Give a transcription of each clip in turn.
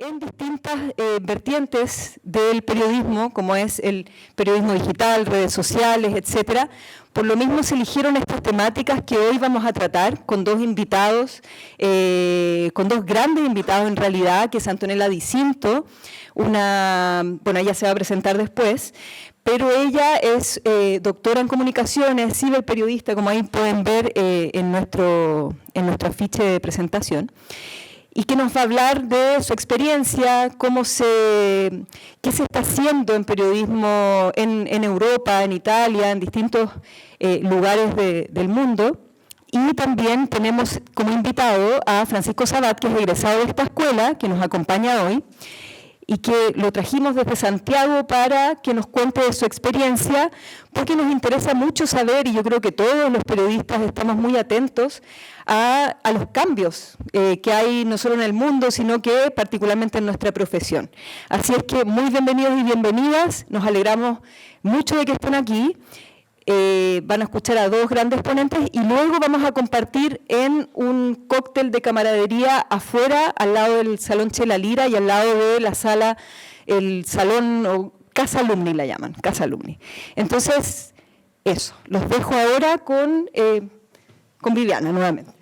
en distintas vertientes del periodismo, como es el periodismo digital, redes sociales, etcétera. Por lo mismo se eligieron estas temáticas que hoy vamos a tratar con dos invitados, con dos grandes invitados en realidad, que es Antonella Di Cinto, ella se va a presentar después, pero ella es doctora en comunicaciones, ciberperiodista, como ahí pueden ver en nuestro afiche de presentación, y que nos va a hablar de su experiencia, qué se está haciendo en periodismo en Europa, en Italia, en distintos lugares del mundo. Y también tenemos como invitado a Francisco Sabat, que es egresado de esta escuela, que nos acompaña hoy, y que lo trajimos desde Santiago para que nos cuente de su experiencia, porque nos interesa mucho saber, y yo creo que todos los periodistas estamos muy atentos a los cambios que hay no solo en el mundo, sino que particularmente en nuestra profesión. Así es que muy bienvenidos y bienvenidas, nos alegramos mucho de que estén aquí. Van a escuchar a dos grandes ponentes y luego vamos a compartir en un cóctel de camaradería afuera, al lado del Salón Chela Lira y al lado de la sala, el salón o Casa Alumni la llaman, Casa Alumni. Entonces, eso, los dejo ahora con Viviana nuevamente.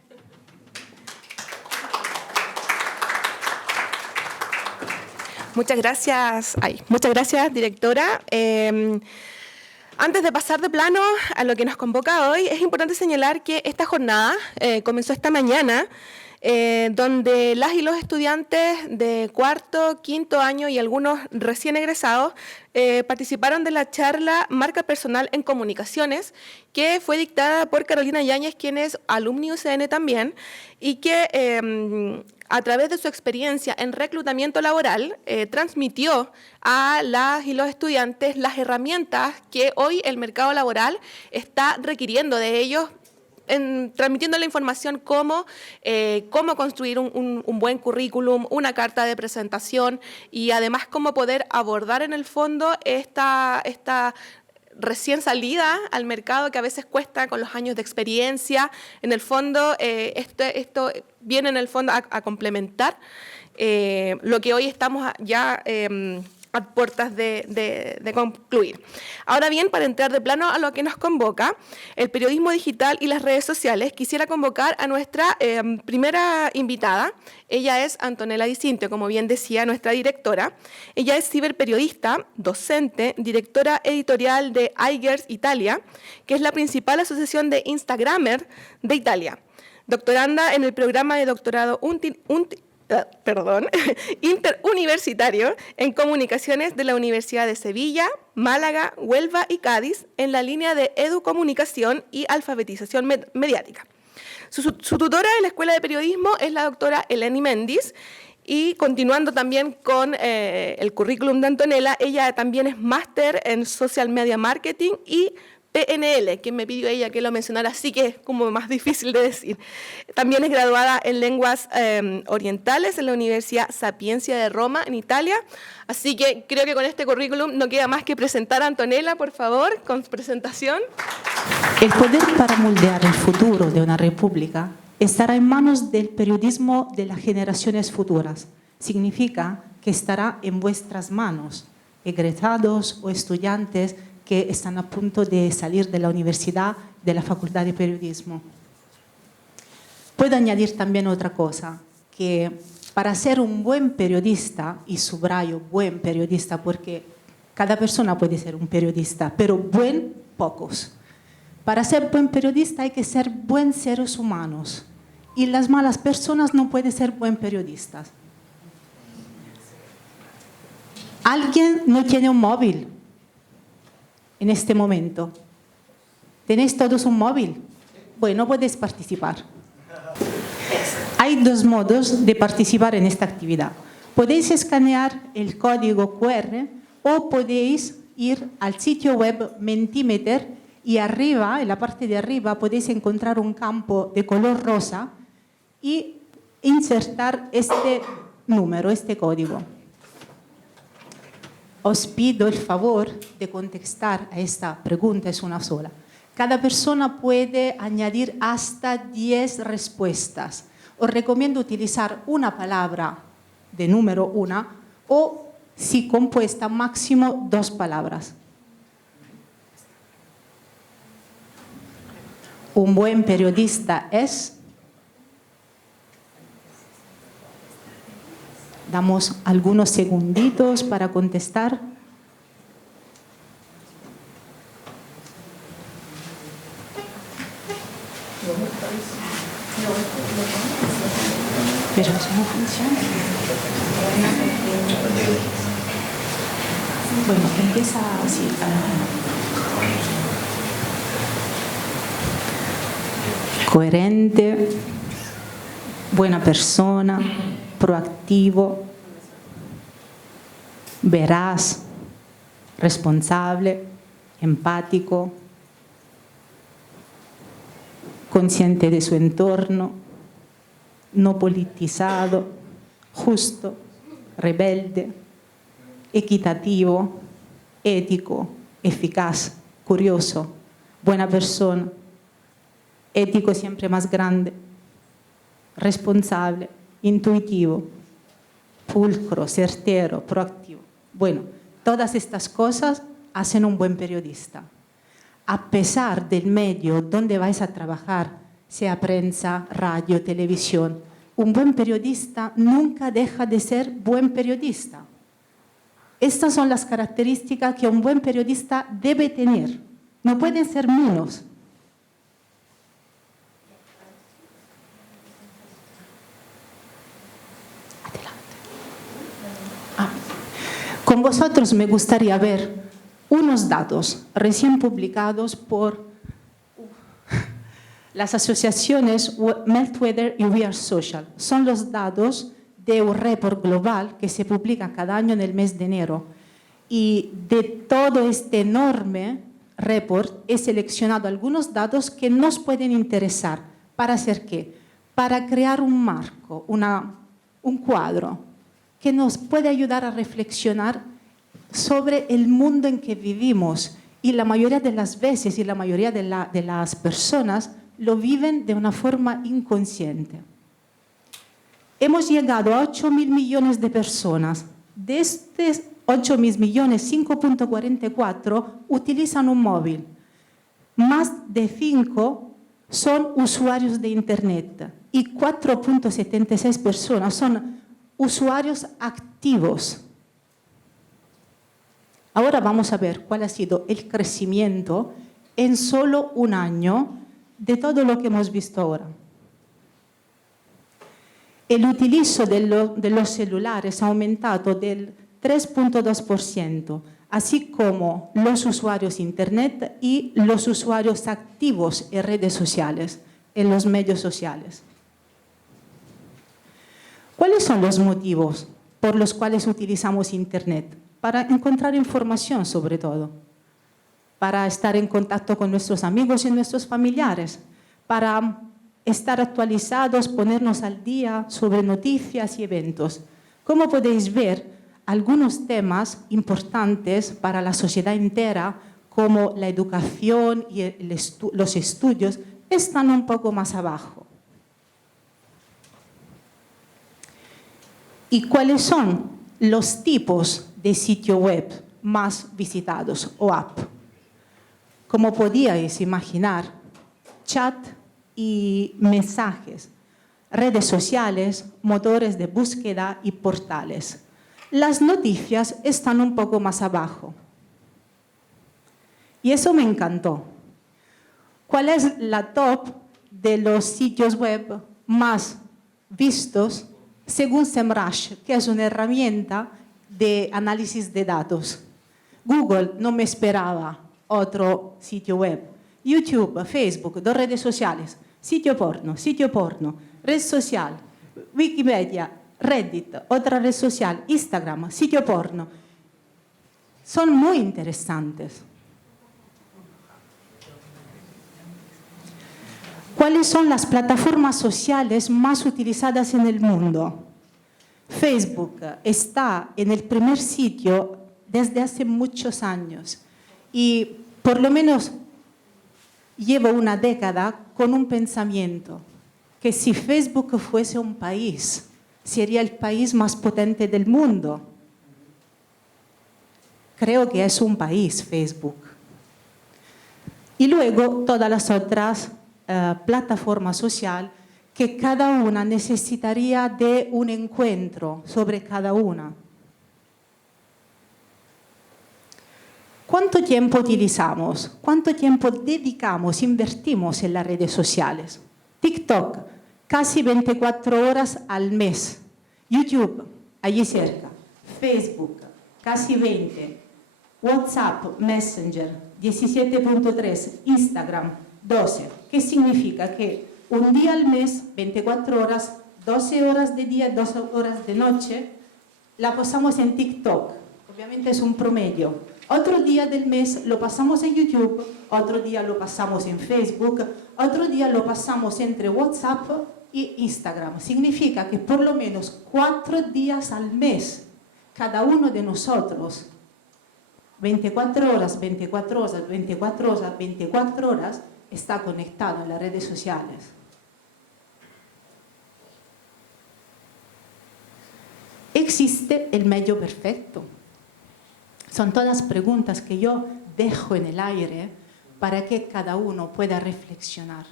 Muchas gracias, directora. Antes de pasar de plano a lo que nos convoca hoy, es importante señalar que esta jornada comenzó esta mañana, donde las y los estudiantes de cuarto, quinto año y algunos recién egresados participaron de la charla Marca Personal en Comunicaciones, que fue dictada por Carolina Yáñez, quien es alumni UCN también, y que a través de su experiencia en reclutamiento laboral, transmitió a las y los estudiantes las herramientas que hoy el mercado laboral está requiriendo de ellos, transmitiendo la información cómo construir un buen currículum, una carta de presentación y además cómo poder abordar en el fondo esta recién salida al mercado que a veces cuesta con los años de experiencia. En el fondo, esto viene en el fondo a complementar lo que hoy estamos ya a puertas de concluir. Ahora bien, para entrar de plano a lo que nos convoca, el periodismo digital y las redes sociales, quisiera convocar a nuestra primera invitada. Ella es Antonella Di Cinto, como bien decía, nuestra directora. Ella es ciberperiodista, docente, directora editorial de iGirls Italia, que es la principal asociación de Instagramer de Italia. Doctoranda en el programa de doctorado interuniversitario en comunicaciones de la Universidad de Sevilla, Málaga, Huelva y Cádiz en la línea de educomunicación y alfabetización mediática. Su tutora en la Escuela de Periodismo es la doctora Eleni Méndez. Y continuando también con el currículum de Antonella, ella también es máster en Social Media Marketing y PNL, que me pidió ella que lo mencionara, así que es como más difícil de decir. También es graduada en lenguas orientales en la Universidad Sapienza de Roma, en Italia. Así que creo que con este currículum no queda más que presentar a Antonella, por favor, con su presentación. El poder para moldear el futuro de una república estará en manos del periodismo de las generaciones futuras. Significa que estará en vuestras manos, egresados o estudiantes que están a punto de salir de la universidad, de la Facultad de Periodismo. Puedo añadir también otra cosa, que para ser un buen periodista, y subrayo buen periodista porque cada persona puede ser un periodista, pero pocos. Para ser buen periodista hay que ser buenos seres humanos y las malas personas no pueden ser buen periodistas. ¿Alguien no tiene un móvil en este momento? ¿Tenéis todos un móvil? Bueno, podéis participar. Hay dos modos de participar en esta actividad. Podéis escanear el código QR o podéis ir al sitio web Mentimeter y arriba, en la parte de arriba, podéis encontrar un campo de color rosa y insertar este número, este código. Os pido el favor de contestar a esta pregunta, es una sola. Cada persona puede añadir hasta 10 respuestas. Os recomiendo utilizar una palabra de número una, o si compuesta máximo 2 palabras. Un buen periodista es... Damos algunos segunditos para contestar. Pero eso no funciona. Bueno, empieza así. Coherente, buena persona, proactivo, veraz, responsable, empático, consciente de su entorno, no politizado, justo, rebelde, equitativo, ético, eficaz, curioso, buena persona, ético siempre más grande, responsable, intuitivo, pulcro, certero, proactivo. Bueno, todas estas cosas hacen un buen periodista. A pesar del medio donde vais a trabajar, sea prensa, radio, televisión, un buen periodista nunca deja de ser buen periodista. Estas son las características que un buen periodista debe tener. No pueden ser menos. Con vosotros me gustaría ver unos datos recién publicados por las asociaciones Meltweather y We Are Social. Son los datos de un report global que se publica cada año en el mes de enero. Y de todo este enorme report he seleccionado algunos datos que nos pueden interesar. ¿Para hacer qué? Para crear un marco, un cuadro que nos puede ayudar a reflexionar sobre el mundo en que vivimos. Y la mayoría de las veces y la mayoría de las personas lo viven de una forma inconsciente. Hemos llegado a 8.000 millones de personas. De estos 8.000 millones, 5.44 utilizan un móvil. Más de 5 son usuarios de Internet y 4.76 personas son usuarios activos. Ahora vamos a ver cuál ha sido el crecimiento en solo un año de todo lo que hemos visto ahora. El utilizo de los celulares ha aumentado del 3.2%, así como los usuarios de Internet y los usuarios activos en redes sociales, en los medios sociales. ¿Cuáles son los motivos por los cuales utilizamos Internet? Para encontrar información, sobre todo. Para estar en contacto con nuestros amigos y nuestros familiares. Para estar actualizados, ponernos al día sobre noticias y eventos. Como podéis ver, algunos temas importantes para la sociedad entera, como la educación y los estudios, están un poco más abajo. ¿Y cuáles son los tipos de sitio web más visitados o app? Como podíais imaginar, chat y mensajes, redes sociales, motores de búsqueda y portales. Las noticias están un poco más abajo. Y eso me encantó. ¿Cuál es la top de los sitios web más vistos según SEMrush, que es una herramienta de análisis de datos? Google, no me esperaba otro sitio web. YouTube, Facebook, 2 redes sociales, sitio porno, red social, Wikipedia, Reddit, otra red social, Instagram, sitio porno. Son muy interesantes. ¿Cuáles son las plataformas sociales más utilizadas en el mundo? Facebook está en el primer sitio desde hace muchos años y por lo menos llevo una década con un pensamiento que si Facebook fuese un país, sería el país más potente del mundo. Creo que es un país, Facebook. Y luego todas las otras plataformas sociales que cada una necesitaría de un encuentro sobre cada una. ¿Cuánto tiempo utilizamos? ¿Cuánto tiempo dedicamos, invertimos en las redes sociales? TikTok, casi 24 horas al mes. YouTube, allí cerca. Facebook, casi 20. WhatsApp, Messenger, 17.3. Instagram, 12. ¿Qué significa? Que un día al mes, 24 horas, 12 horas de día, 12 horas de noche, la pasamos en TikTok. Obviamente es un promedio. Otro día del mes lo pasamos en YouTube, otro día lo pasamos en Facebook, otro día lo pasamos entre WhatsApp e Instagram. Significa que por lo menos 4 días al mes, cada uno de nosotros, 24 horas, 24 horas, 24 horas, 24 horas, está conectado en las redes sociales. ¿Existe el medio perfecto? Son todas preguntas que yo dejo en el aire para que cada uno pueda reflexionar.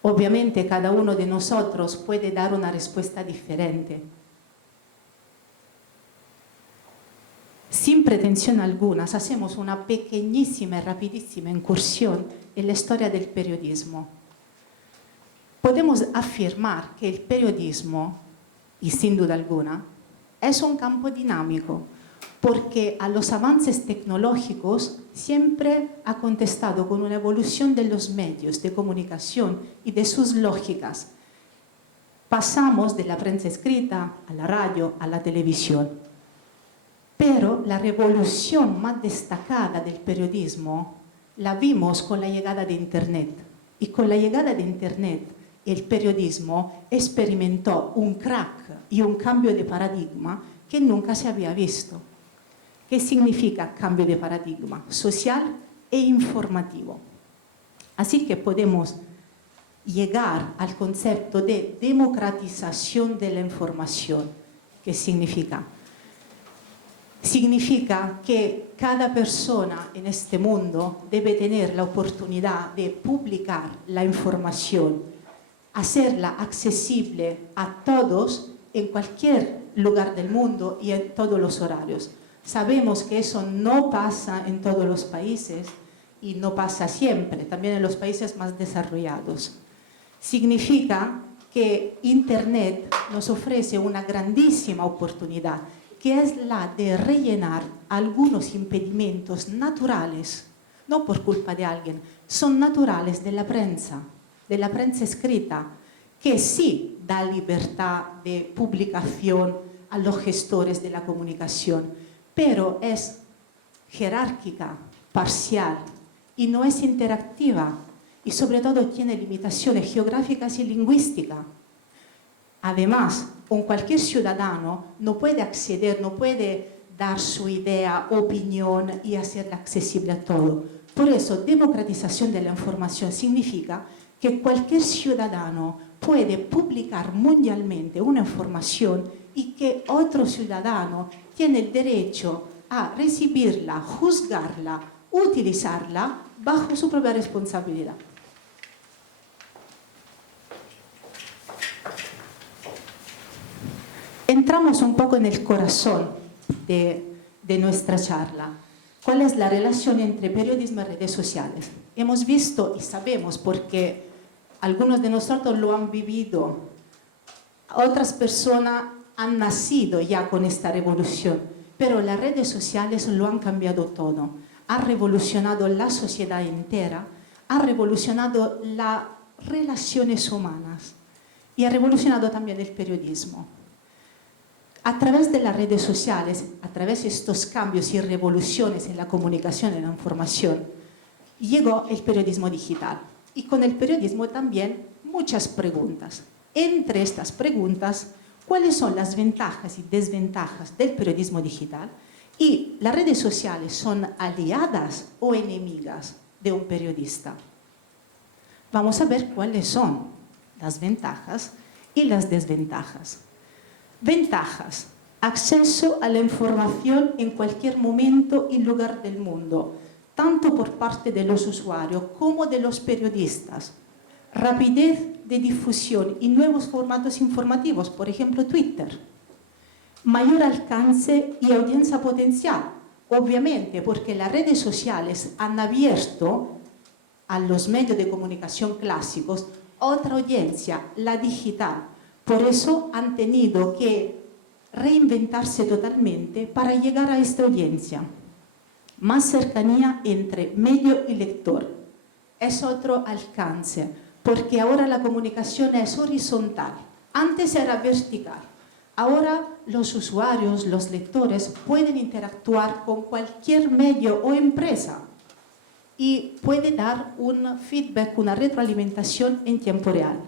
Obviamente cada uno de nosotros puede dar una respuesta diferente. Sin pretensión alguna, hacemos una pequeñísima y rapidísima incursión en la historia del periodismo. Podemos afirmar que el periodismo, y sin duda alguna, es un campo dinámico, porque a los avances tecnológicos siempre ha contestado con una evolución de los medios de comunicación y de sus lógicas. Pasamos de la prensa escrita a la radio, a la televisión. Pero la revolución más destacada del periodismo la vimos con la llegada de Internet. Y con la llegada de Internet, el periodismo experimentó un crack y un cambio de paradigma que nunca se había visto. ¿Qué significa cambio de paradigma? Social e informativo. Así que podemos llegar al concepto de democratización de la información. ¿Qué significa? Significa que cada persona en este mundo debe tener la oportunidad de publicar la información, hacerla accesible a todos en cualquier lugar del mundo y en todos los horarios. Sabemos que eso no pasa en todos los países y no pasa siempre, también en los países más desarrollados. Significa que Internet nos ofrece una grandísima oportunidad, que es la de rellenar algunos impedimentos naturales, no por culpa de alguien, son naturales de la prensa escrita, que sí da libertad de publicación a los gestores de la comunicación, pero es jerárquica, parcial y no es interactiva y sobre todo tiene limitaciones geográficas y lingüísticas. Además, cualquier ciudadano no puede acceder, no puede dar su idea, opinión y hacerla accesible a todo. Por eso, democratización de la información significa que cualquier ciudadano puede publicar mundialmente una información y que otro ciudadano tiene el derecho a recibirla, juzgarla, utilizarla bajo su propia responsabilidad. Entramos un poco en el corazón de nuestra charla. ¿Cuál es la relación entre periodismo y redes sociales? Hemos visto y sabemos, porque algunos de nosotros lo han vivido, otras personas han nacido ya con esta revolución, pero las redes sociales lo han cambiado todo. Ha revolucionado la sociedad entera, ha revolucionado las relaciones humanas y ha revolucionado también el periodismo. A través de las redes sociales, a través de estos cambios y revoluciones en la comunicación y en la información, llegó el periodismo digital. Y con el periodismo también muchas preguntas. Entre estas preguntas, ¿cuáles son las ventajas y desventajas del periodismo digital? Y las redes sociales, ¿son aliadas o enemigas de un periodista? Vamos a ver cuáles son las ventajas y las desventajas. Ventajas. Acceso a la información en cualquier momento y lugar del mundo, tanto por parte de los usuarios como de los periodistas. Rapidez de difusión y nuevos formatos informativos, por ejemplo Twitter. Mayor alcance y audiencia potencial, obviamente, porque las redes sociales han abierto a los medios de comunicación clásicos otra audiencia, la digital. Por eso han tenido que reinventarse totalmente para llegar a esta audiencia. Más cercanía entre medio y lector. Es otro alcance, porque ahora la comunicación es horizontal. Antes era vertical. Ahora los usuarios, los lectores, pueden interactuar con cualquier medio o empresa y puede dar un feedback, una retroalimentación en tiempo real.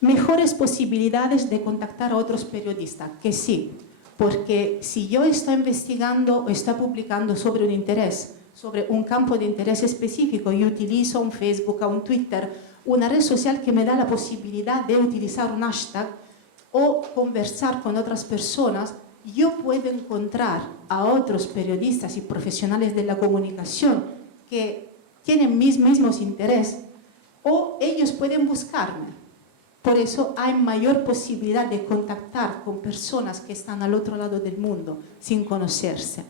Mejores posibilidades de contactar a otros periodistas, que sí, porque si yo estoy investigando o estoy publicando sobre un interés, sobre un campo de interés específico y utilizo un Facebook o un Twitter, una red social que me da la posibilidad de utilizar un hashtag o conversar con otras personas, yo puedo encontrar a otros periodistas y profesionales de la comunicación que tienen mis mismos intereses o ellos pueden buscarme. Por eso hay mayor posibilidad de contactar con personas que están al otro lado del mundo sin conocerse.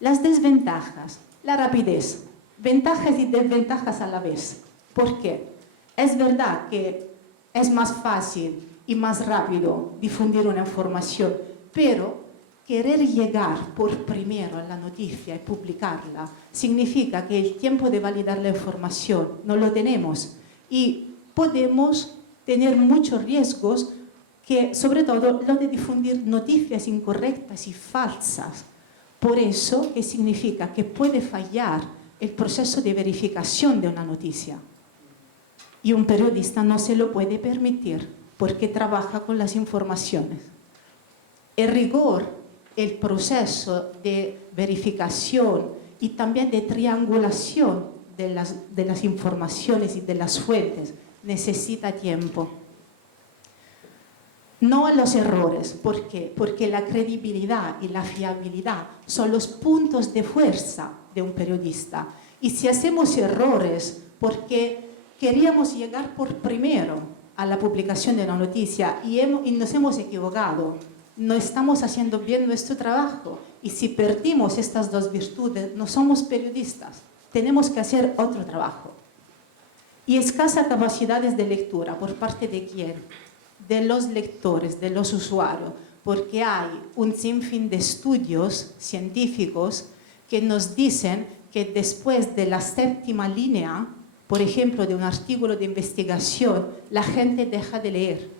Las desventajas, la rapidez, ventajas y desventajas a la vez. ¿Por qué? Es verdad que es más fácil y más rápido difundir una información, pero querer llegar por primero a la noticia y publicarla significa que el tiempo de validar la información no lo tenemos y podemos tener muchos riesgos, que, sobre todo lo de difundir noticias incorrectas y falsas. Por eso, ¿qué significa? Que puede fallar el proceso de verificación de una noticia. Y un periodista no se lo puede permitir porque trabaja con las informaciones. El rigor, el proceso de verificación y también de triangulación de las informaciones y de las fuentes necesita tiempo. No a los errores. ¿Por qué? Porque la credibilidad y la fiabilidad son los puntos de fuerza de un periodista. Y si hacemos errores porque queríamos llegar por primero a la publicación de una noticia y nos hemos equivocado, no estamos haciendo bien nuestro trabajo. Y si perdimos estas dos virtudes, no somos periodistas. Tenemos que hacer otro trabajo. Y escasas capacidades de lectura, ¿por parte de quién? De los lectores, de los usuarios, porque hay un sinfín de estudios científicos que nos dicen que después de la séptima línea, por ejemplo, de un artículo de investigación, la gente deja de leer.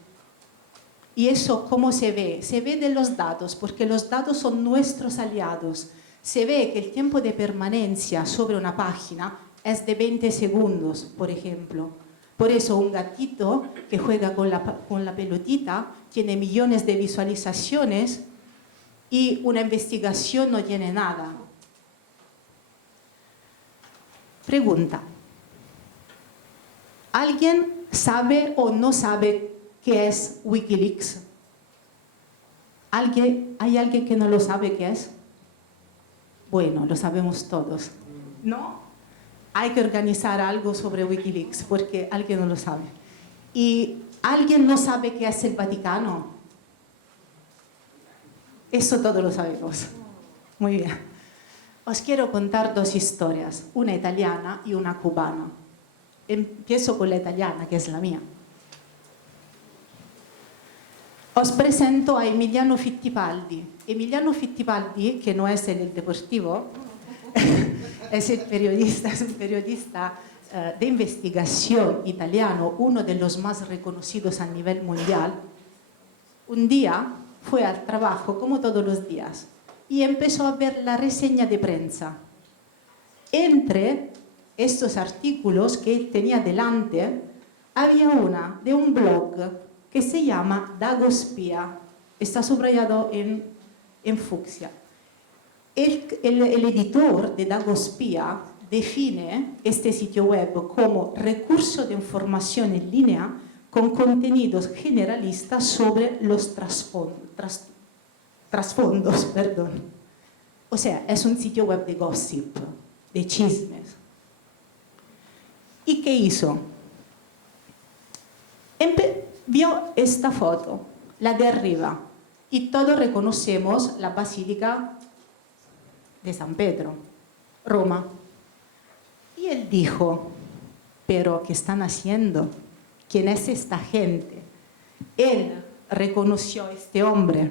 ¿Y eso cómo se ve? Se ve de los datos, porque los datos son nuestros aliados. Se ve que el tiempo de permanencia sobre una página es de 20 segundos, por ejemplo. Por eso un gatito que juega con la pelotita tiene millones de visualizaciones y una investigación no tiene nada. Pregunta. ¿Alguien sabe o no sabe qué es Wikileaks? ¿Hay alguien que no lo sabe qué es? Bueno, lo sabemos todos, ¿no? Hay que organizar algo sobre Wikileaks porque alguien no lo sabe. ¿Y alguien no sabe qué es el Vaticano? Eso todo lo sabemos. Muy bien. Os quiero contar dos historias, una italiana y una cubana. Empiezo con la italiana, que es la mía. Os presento a Emiliano Fittipaldi. Emiliano Fittipaldi, que no es el deportivo, es un periodista de investigación italiano, uno de los más reconocidos a nivel mundial. Un día fue al trabajo, como todos los días, y empezó a ver la reseña de prensa. Entre estos artículos que él tenía delante, había una de un blog que se llama Dagospia. Está subrayado en fucsia. El editor de Dagospia define este sitio web como recurso de información en línea con contenidos generalistas sobre los trasfondos. O sea, es un sitio web de gossip, de chismes. ¿Y qué hizo? Vio esta foto, la de arriba, y todos reconocemos la Basílica de San Pedro, Roma. Y él dijo, ¿pero qué están haciendo? ¿Quién es esta gente? Él reconoció a este hombre,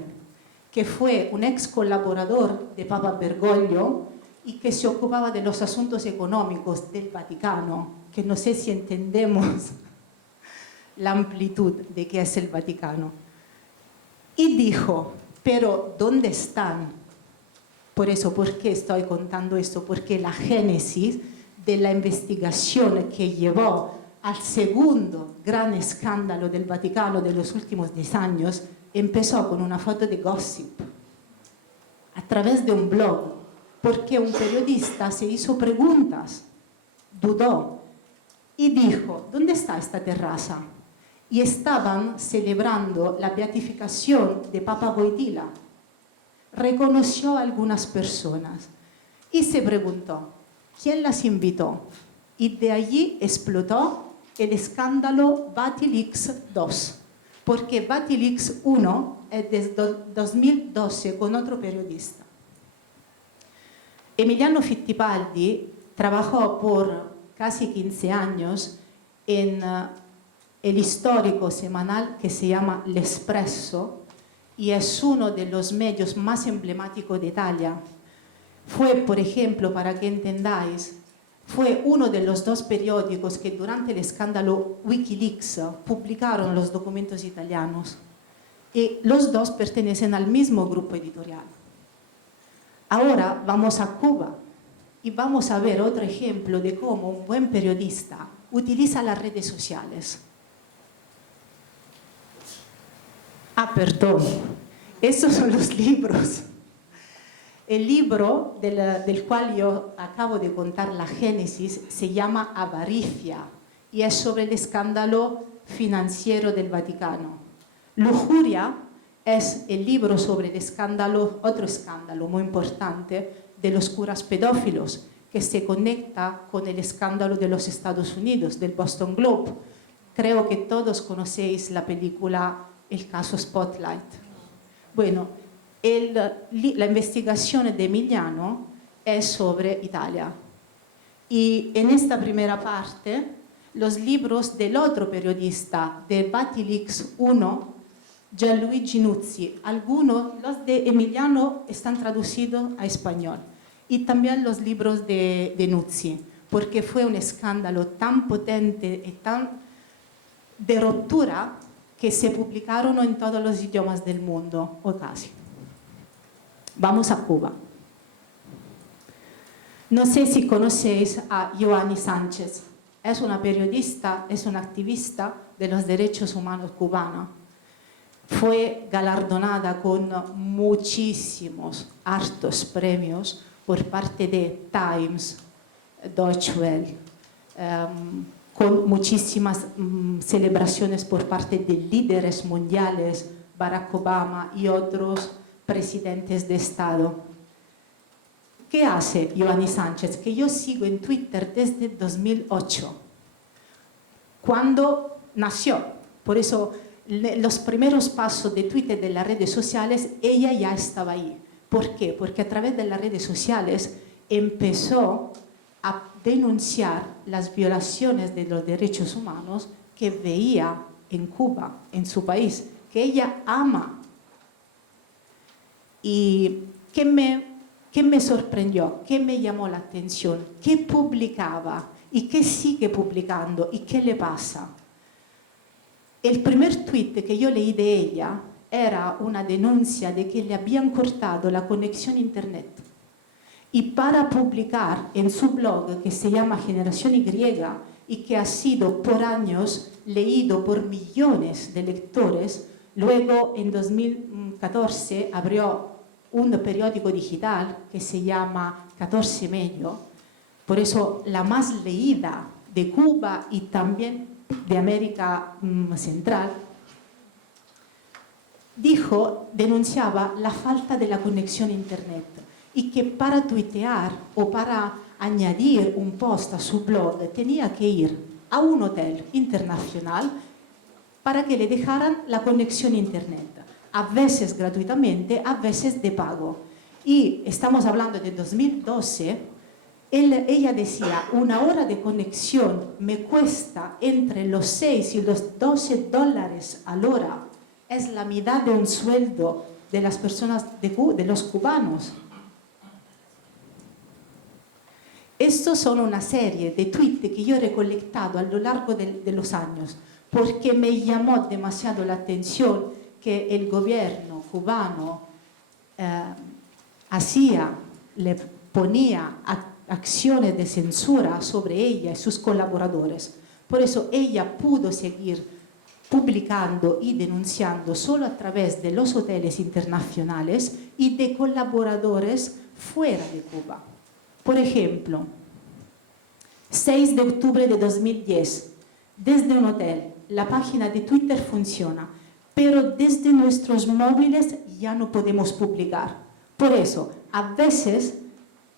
que fue un ex colaborador de Papa Bergoglio y que se ocupaba de los asuntos económicos del Vaticano, que no sé si entendemos la amplitud de qué es el Vaticano. Y dijo, pero ¿dónde están? Por eso, ¿por qué estoy contando esto? Porque la génesis de la investigación que llevó al segundo gran escándalo del Vaticano de los últimos 10 años empezó con una foto de gossip a través de un blog, porque un periodista se hizo preguntas, dudó y dijo, ¿dónde está esta terraza? Y estaban celebrando la beatificación de Papa Wojtyla. Reconoció a algunas personas y se preguntó, ¿quién las invitó? Y de allí explotó el escándalo Vatilix 2, porque Vatilix 1 es desde 2012 con otro periodista. Emiliano Fittipaldi trabajó por casi 15 años en el histórico semanal que se llama L'Espresso y es uno de los medios más emblemáticos de Italia. Fue, por ejemplo, para que entendáis, fue uno de los 2 periódicos que durante el escándalo Wikileaks publicaron los documentos italianos. Y los 2 pertenecen al mismo grupo editorial. Ahora vamos a Cuba y vamos a ver otro ejemplo de cómo un buen periodista utiliza las redes sociales. Perdón, estos son los libros. El libro del cual yo acabo de contar la génesis se llama Avaricia y es sobre el escándalo financiero del Vaticano. Lujuria es el libro sobre el escándalo, otro escándalo muy importante, de los curas pedófilos, que se conecta con el escándalo de los Estados Unidos, del Boston Globe. Creo que todos conocéis la película El caso Spotlight. Bueno, la investigación de Emiliano es sobre Italia. Y en esta primera parte, los libros del otro periodista de Vatilix 1, Gianluigi Nuzzi, algunos, los de Emiliano, están traducidos a español. Y también los libros de Nuzzi, porque fue un escándalo tan potente y tan de ruptura que se publicaron en todos los idiomas del mundo, o casi. Vamos a Cuba. No sé si conocéis a Yoani Sánchez. Es una periodista, es una activista de los derechos humanos cubana. Fue galardonada con muchísimos, hartos premios por parte de Times, Deutsche Welle, con muchísimas celebraciones por parte de líderes mundiales, Barack Obama y otros presidentes de Estado. ¿Qué hace Yoani Sánchez? Que yo sigo en Twitter desde 2008, cuando nació. Por eso, los primeros pasos de Twitter de las redes sociales, ella ya estaba ahí. ¿Por qué? Porque a través de las redes sociales empezó a denunciar las violaciones de los derechos humanos que veía en Cuba, en su país, que ella ama. ¿Y qué me sorprendió? ¿Qué me llamó la atención? ¿Qué publicaba? ¿Y qué sigue publicando? ¿Y qué le pasa? El primer tuit que yo leí de ella era una denuncia de que le habían cortado la conexión a internet. Y para publicar en su blog, que se llama Generación Y, y que ha sido por años leído por millones de lectores, luego en 2014 abrió un periódico digital que se llama 14 Medio, por eso la más leída de Cuba y también de América Central, denunciaba la falta de la conexión a Internet y que para tuitear o para añadir un post a su blog tenía que ir a un hotel internacional para que le dejaran la conexión a Internet, a veces gratuitamente, a veces de pago. Y estamos hablando de 2012, ella decía, una hora de conexión me cuesta entre los 6 y los $12 al hora. Es la mitad de un sueldo de las personas, de los cubanos. Estos son una serie de tweets que yo he recolectado a lo largo de los años, porque me llamó demasiado la atención que el gobierno cubano le ponía acciones de censura sobre ella y sus colaboradores. Por eso ella pudo seguir publicando y denunciando solo a través de los hoteles internacionales y de colaboradores fuera de Cuba. Por ejemplo, 6 de octubre de 2010, desde un hotel, la página de Twitter funciona, pero desde nuestros móviles ya no podemos publicar. Por eso, a veces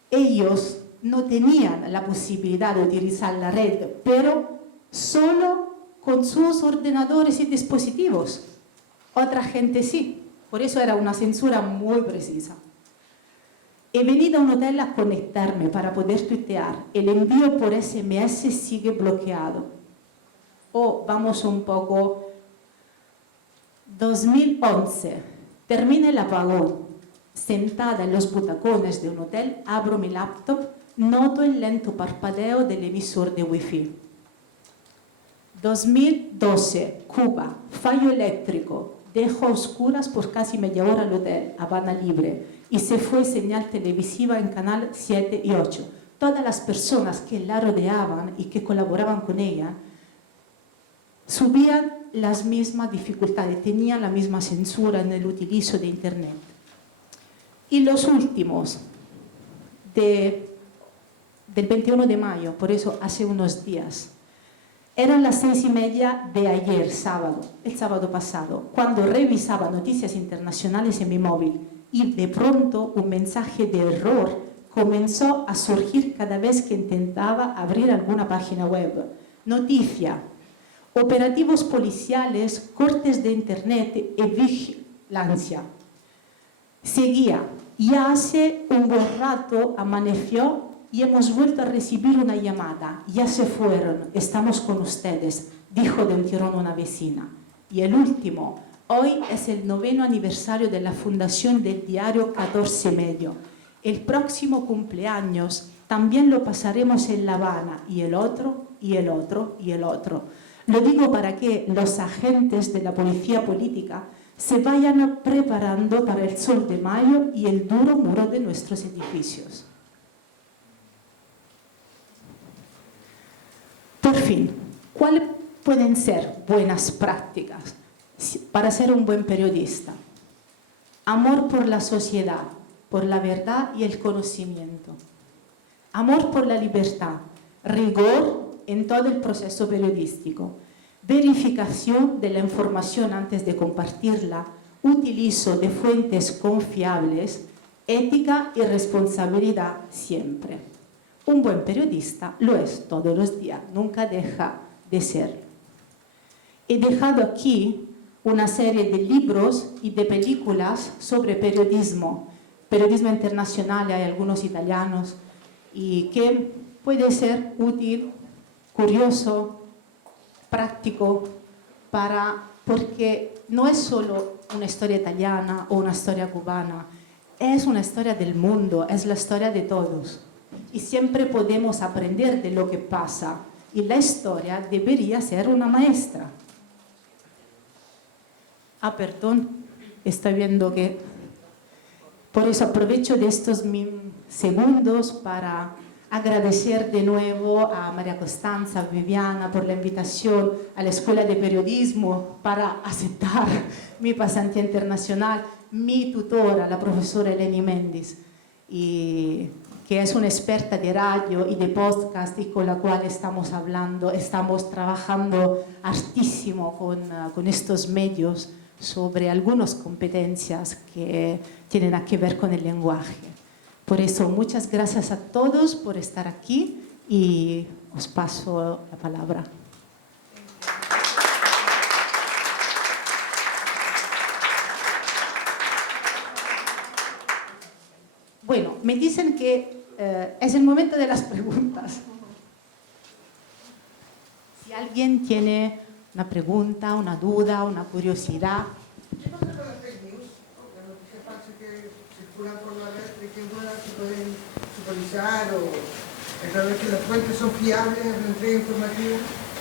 ellos no tenían la posibilidad de utilizar la red, pero solo con sus ordenadores y dispositivos. Otra gente sí. Por eso era una censura muy precisa. He venido a un hotel a conectarme para poder tuitear. El envío por SMS sigue bloqueado. O vamos un poco... 2011. Termina el apagón. Sentada en los butacones de un hotel, abro mi laptop, noto el lento parpadeo del emisor de Wi-Fi. 2012, Cuba, fallo eléctrico, dejó a oscuras por casi media hora el hotel, Habana Libre, y se fue señal televisiva en canal 7 y 8. Todas las personas que la rodeaban y que colaboraban con ella subían las mismas dificultades, tenían la misma censura en el utilizo de Internet. Y los últimos, del 21 de mayo, por eso hace unos días, eran las 6:30 de ayer, sábado, el sábado pasado, cuando revisaba noticias internacionales en mi móvil y de pronto un mensaje de error comenzó a surgir cada vez que intentaba abrir alguna página web. Noticia, operativos policiales, cortes de Internet y vigilancia. Seguía, y hace un buen rato amaneció y hemos vuelto a recibir una llamada. Ya se fueron, estamos con ustedes, dijo de un tirón una vecina. Y el último, hoy es el 9º aniversario de la fundación del diario 14 Medio. El próximo cumpleaños también lo pasaremos en La Habana, y el otro, y el otro, y el otro. Lo digo para que los agentes de la policía política se vayan preparando para el sol de mayo y el duro muro de nuestros edificios. Por fin, ¿cuáles pueden ser buenas prácticas para ser un buen periodista? Amor por la sociedad, por la verdad y el conocimiento. Amor por la libertad, rigor en todo el proceso periodístico. Verificación de la información antes de compartirla, utilizo de fuentes confiables, ética y responsabilidad siempre. Un buen periodista lo es todos los días, nunca deja de serlo. He dejado aquí una serie de libros y de películas sobre periodismo internacional, hay algunos italianos, y que puede ser útil, curioso, práctico, porque no es solo una historia italiana o una historia cubana, es una historia del mundo, es la historia de todos. Y siempre podemos aprender de lo que pasa, y la historia debería ser una maestra. Perdón, estoy viendo que... Por eso aprovecho de estos segundos para agradecer de nuevo a María Costanza, a Viviana por la invitación a la Escuela de Periodismo para aceptar mi pasantía internacional, mi tutora, la profesora Eleni Méndez. y que es una experta de radio y de podcast y con la cual estamos trabajando hartísimo con estos medios sobre algunas competencias que tienen que ver con el lenguaje. Por eso, muchas gracias a todos por estar aquí y os paso la palabra. Bueno, me dicen que es el momento de las preguntas. Si alguien tiene una pregunta, una duda, una curiosidad. ¿Qué pasa con las fake news? Las noticias falsas que circulan por la red, de qué manera se pueden supervisar o saber que las fuentes son fiables en la entrega informativa?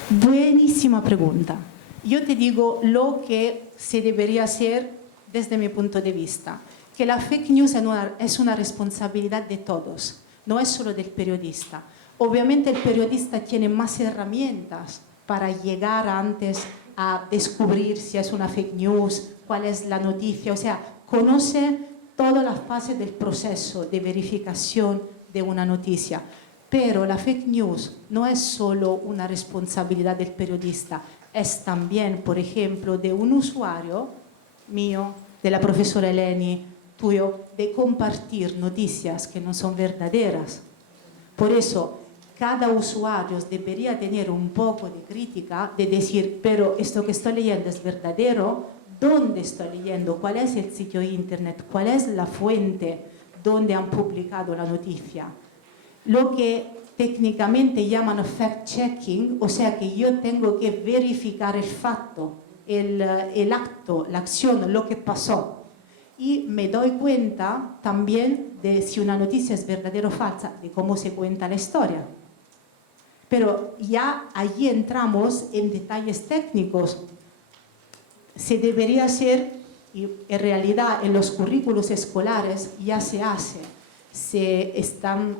Buenísima pregunta. Yo te digo lo que se debería hacer desde mi punto de vista, que la fake news es una responsabilidad de todos, no es solo del periodista. Obviamente el periodista tiene más herramientas para llegar antes a descubrir si es una fake news, cuál es la noticia, o sea, conoce todas las fases del proceso de verificación de una noticia. Pero la fake news no es solo una responsabilidad del periodista, es también, por ejemplo, de un usuario mío, de la profesora Eleni, tuyo, de compartir noticias que no son verdaderas. Por eso, cada usuario debería tener un poco de crítica, de decir, pero esto que estoy leyendo es verdadero, ¿dónde estoy leyendo? ¿Cuál es el sitio de internet? ¿Cuál es la fuente donde han publicado la noticia? Lo que técnicamente llaman fact-checking, o sea que yo tengo que verificar el facto, el acto, la acción, lo que pasó. Y me doy cuenta también de si una noticia es verdadera o falsa, de cómo se cuenta la historia. Pero ya allí entramos en detalles técnicos. Se debería hacer, y en realidad en los currículos escolares ya se hace.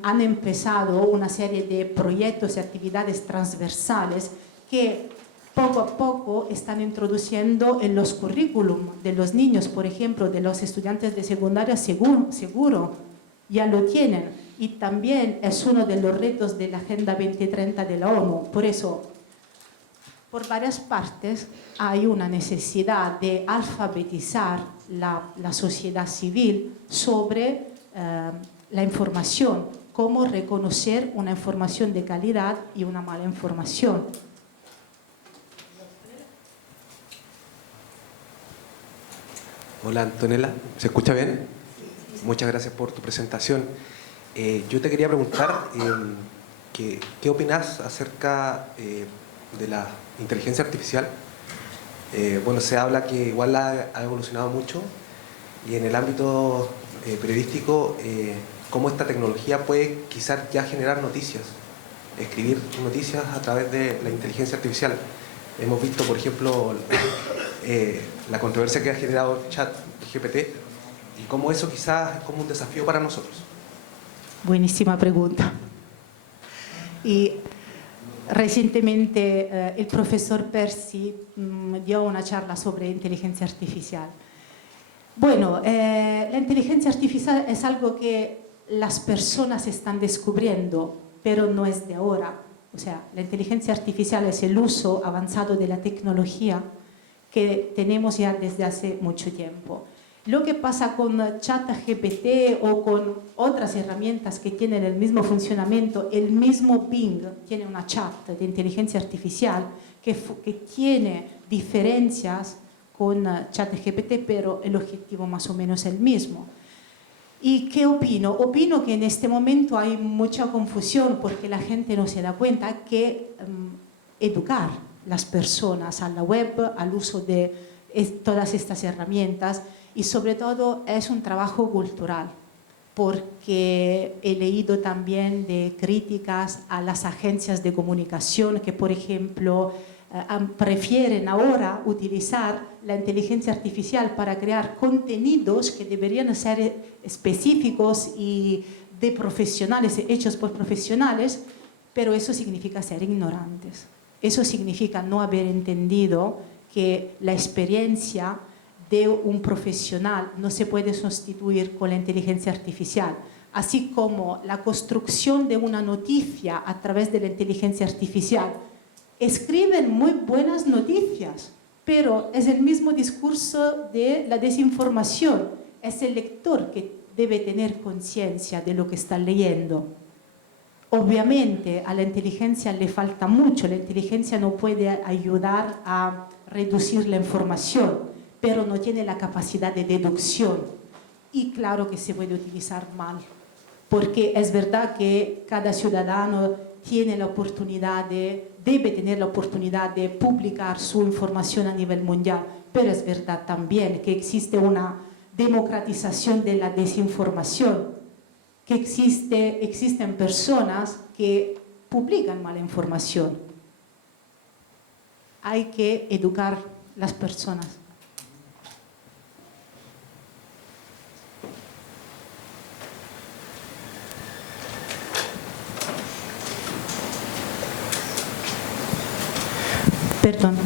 Han empezado una serie de proyectos y actividades transversales que poco a poco están introduciendo en los currículum de los niños, por ejemplo, de los estudiantes de secundaria, seguro ya lo tienen. Y también es uno de los retos de la Agenda 2030 de la ONU. Por eso, por varias partes hay una necesidad de alfabetizar la sociedad civil sobre la información, cómo reconocer una información de calidad y una mala información. Hola Antonella, ¿se escucha bien? Muchas gracias por tu presentación. Yo te quería preguntar ¿qué opinas acerca de la inteligencia artificial? Bueno, se habla que igual ha evolucionado mucho y en el ámbito periodístico, cómo esta tecnología puede quizás ya generar noticias, escribir noticias a través de la inteligencia artificial. Hemos visto, por ejemplo, la controversia que ha generado ChatGPT y cómo eso quizás es como un desafío para nosotros. Buenísima pregunta. Y recientemente el profesor Percy dio una charla sobre inteligencia artificial. Bueno, la inteligencia artificial es algo que las personas están descubriendo, pero no es de ahora. O sea, la inteligencia artificial es el uso avanzado de la tecnología que tenemos ya desde hace mucho tiempo. Lo que pasa con ChatGPT o con otras herramientas que tienen el mismo funcionamiento, el mismo Bing tiene una chat de inteligencia artificial que tiene diferencias con ChatGPT, pero el objetivo más o menos es el mismo. ¿Y qué opino? Opino que en este momento hay mucha confusión porque la gente no se da cuenta que educar las personas a la web, al uso de todas estas herramientas, y sobre todo es un trabajo cultural, porque he leído también de críticas a las agencias de comunicación que, por ejemplo, prefieren ahora utilizar la inteligencia artificial para crear contenidos que deberían ser específicos y de profesionales, hechos por profesionales, pero eso significa ser ignorantes. Eso significa no haber entendido que la experiencia de un profesional no se puede sustituir con la inteligencia artificial. así como la construcción de una noticia a través de la inteligencia artificial, escriben muy buenas noticias, pero es el mismo discurso de la desinformación. Es el lector que debe tener conciencia de lo que está leyendo. Obviamente a la inteligencia le falta mucho, la inteligencia no puede ayudar a reducir la información, pero no tiene la capacidad de deducción. Y claro que se puede utilizar mal, porque es verdad que cada ciudadano tiene la oportunidad debe tener la oportunidad de publicar su información a nivel mundial, pero es verdad también que existe una democratización de la desinformación, que existen personas que publican mala información. Hay que educar las personas. Perdón,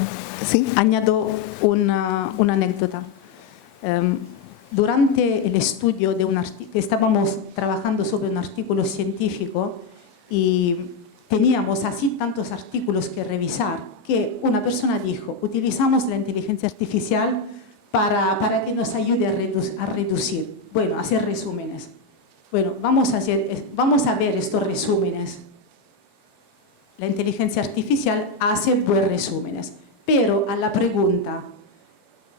¿Sí? añado una anécdota. Durante el estudio de estábamos trabajando sobre un artículo científico y teníamos así tantos artículos que revisar que una persona dijo, utilizamos la inteligencia artificial para que nos ayude a reducir, bueno, a hacer resúmenes. Bueno, vamos a ver estos resúmenes. La inteligencia artificial hace buenos resúmenes, pero a la pregunta,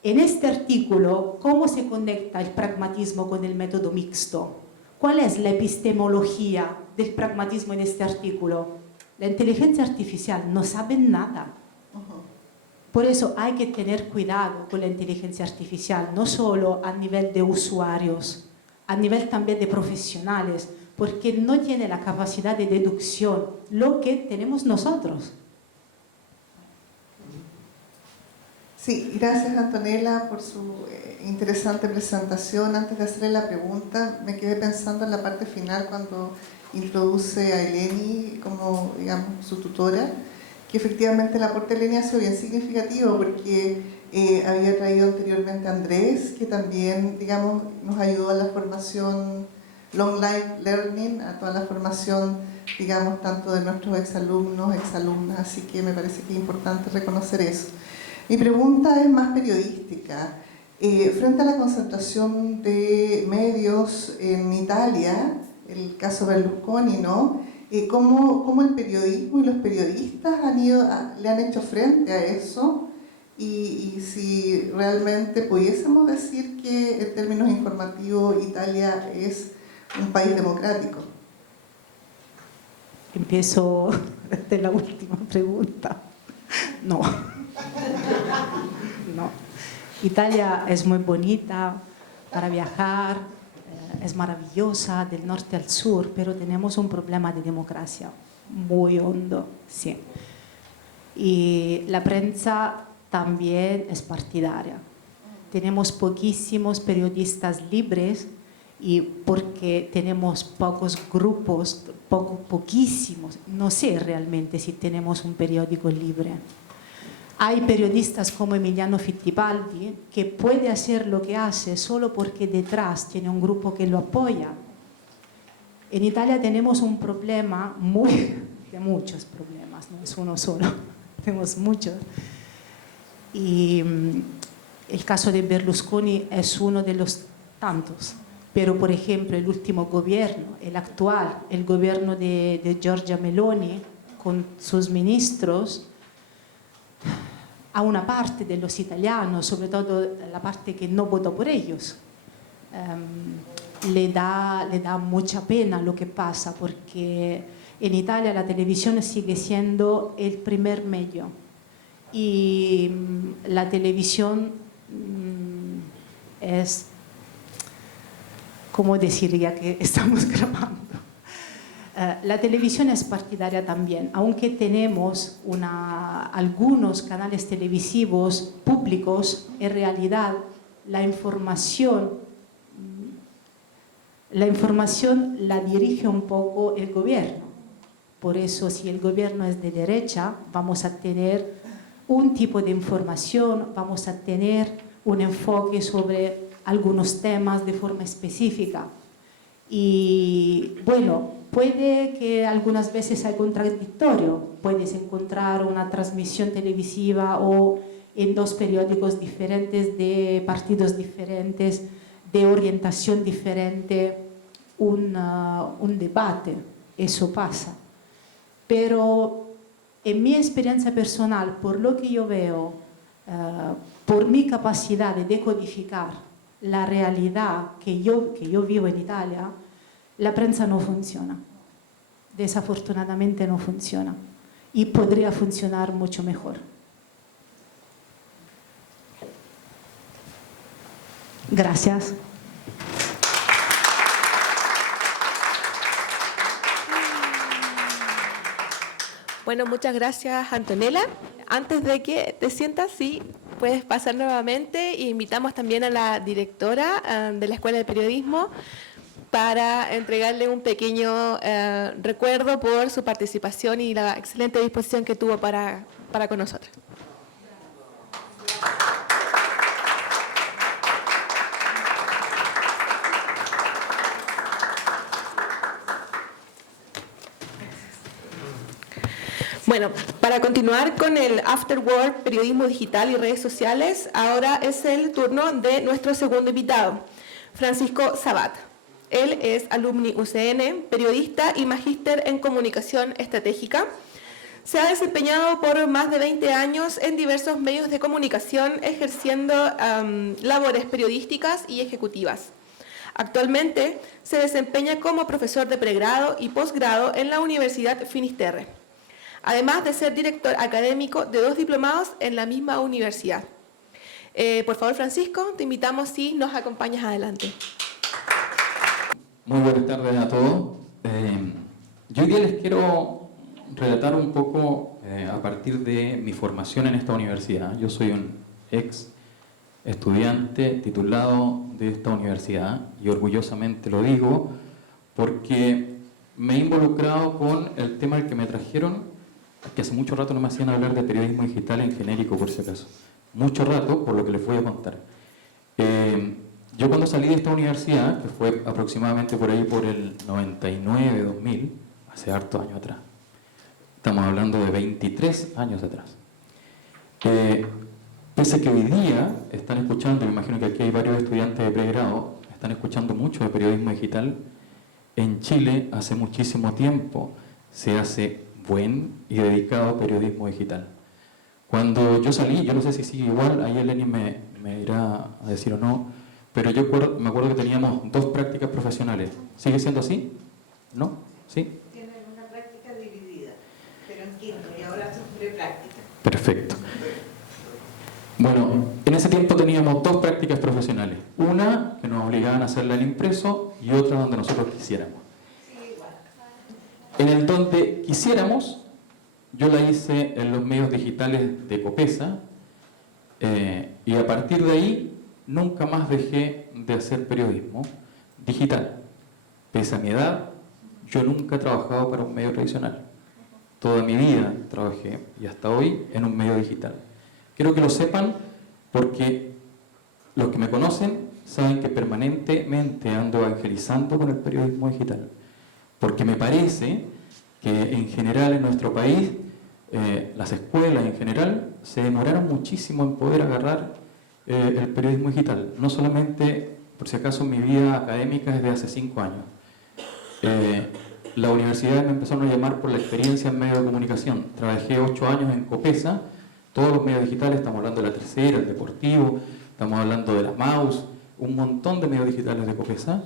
en este artículo, ¿cómo se conecta el pragmatismo con el método mixto? ¿Cuál es la epistemología del pragmatismo en este artículo? La inteligencia artificial no sabe nada. Por eso hay que tener cuidado con la inteligencia artificial, no solo a nivel de usuarios, a nivel también de profesionales, porque no tiene la capacidad de deducción, lo que tenemos nosotros. Sí, gracias Antonella por su interesante presentación. Antes de hacerle la pregunta, me quedé pensando en la parte final cuando introduce a Eleni como, digamos, su tutora, que efectivamente el aporte de Eleni ha sido bien significativo porque había traído anteriormente a Andrés, que también, digamos, nos ayudó a la formación Long Life Learning, a toda la formación, digamos, tanto de nuestros exalumnos, exalumnas, así que me parece que es importante reconocer eso. Mi pregunta es más periodística. Frente a la concentración de medios en Italia, el caso Berlusconi, ¿no? ¿Cómo el periodismo y los periodistas le han hecho frente a eso? Y si realmente pudiésemos decir que en términos informativos Italia es un país democrático. Empiezo de la última pregunta. No. No. Italia es muy bonita para viajar, es maravillosa del norte al sur, pero tenemos un problema de democracia muy hondo, sí. Y la prensa también es partidaria. Tenemos poquísimos periodistas libres y porque tenemos pocos grupos, poquísimos, no sé realmente si tenemos un periódico libre. Hay periodistas como Emiliano Fittipaldi que puede hacer lo que hace solo porque detrás tiene un grupo que lo apoya. En Italia tenemos un problema de muchos problemas, no es uno solo, tenemos muchos. Y el caso de Berlusconi es uno de los tantos. Pero, por ejemplo, el último gobierno, el actual, el gobierno de Giorgia Meloni, con sus ministros, a una parte de los italianos, sobre todo la parte que no votó por ellos, le da mucha pena lo que pasa, porque en Italia la televisión sigue siendo el primer medio. Y la televisión es, ¿cómo decir ya que estamos grabando? La televisión es partidaria también, aunque tenemos algunos canales televisivos públicos, en realidad la información la dirige un poco el gobierno. Por eso, si el gobierno es de derecha, vamos a tener un tipo de información, vamos a tener un enfoque sobre algunos temas de forma específica. Y bueno, puede que algunas veces sea contradictorio. Puedes encontrar una transmisión televisiva o en dos periódicos diferentes, de partidos diferentes, de orientación diferente, un debate. Eso pasa. Pero en mi experiencia personal, por lo que yo veo, por mi capacidad de decodificar la realidad que yo vivo en Italia, la prensa no funciona. Desafortunadamente no funciona. Y podría funcionar mucho mejor. Gracias. Bueno, muchas gracias, Antonella. Antes de que te sientas, sí, puedes pasar nuevamente. E invitamos también a la directora de la Escuela de Periodismo para entregarle un pequeño recuerdo por su participación y la excelente disposición que tuvo para con nosotros. Bueno, para continuar con el Afterword, periodismo digital y redes sociales, ahora es el turno de nuestro segundo invitado, Francisco Sabat. Él es alumni UCN, periodista y magíster en comunicación estratégica. Se ha desempeñado por más de 20 años en diversos medios de comunicación, ejerciendo labores periodísticas y ejecutivas. Actualmente se desempeña como profesor de pregrado y posgrado en la Universidad Finisterre, además de ser director académico de 2 diplomados en la misma universidad. Por favor, Francisco, te invitamos si nos acompañas adelante. Muy buenas tardes a todos. Yo hoy día les quiero relatar un poco a partir de mi formación en esta universidad. Yo soy un ex estudiante titulado de esta universidad y orgullosamente lo digo porque me he involucrado con el tema al que me trajeron, que hace mucho rato no me hacían hablar de periodismo digital en genérico, por si acaso. Mucho rato, por lo que les voy a contar. Yo cuando salí de esta universidad, que fue aproximadamente por ahí por el 99, 2000, hace hartos años atrás, estamos hablando de 23 años atrás, pese a que hoy día están escuchando, me imagino que aquí hay varios estudiantes de pregrado, están escuchando mucho de periodismo digital, en Chile hace muchísimo tiempo se hace buen y dedicado periodismo digital. Cuando yo salí, yo no sé si sigue igual, ahí Eleni me irá a decir o no, pero yo me acuerdo que teníamos 2 prácticas profesionales. ¿Sigue siendo así? ¿No? ¿Sí? Tienen una práctica dividida, pero en quinto, y ahora son preprácticas. Perfecto. Bueno, en ese tiempo teníamos 2 prácticas profesionales. Una que nos obligaban a hacerla en impreso y otra donde nosotros quisiéramos. Sí, igual. En el donde quisiéramos, yo la hice en los medios digitales de Copesa y a partir de ahí nunca más dejé de hacer periodismo digital. Pese a mi edad, yo nunca he trabajado para un medio tradicional. Toda mi vida trabajé, y hasta hoy, en un medio digital. Quiero que lo sepan porque los que me conocen saben que permanentemente ando evangelizando con el periodismo digital. Porque me parece que en general en nuestro país, las escuelas en general, se demoraron muchísimo en poder agarrar el periodismo digital. No solamente, por si acaso, mi vida académica desde hace 5 años. La universidad me empezaron a llamar por la experiencia en medios de comunicación. Trabajé 8 años en Copesa, todos los medios digitales, estamos hablando de La Tercera, el Deportivo, estamos hablando de La Maus, un montón de medios digitales de Copesa,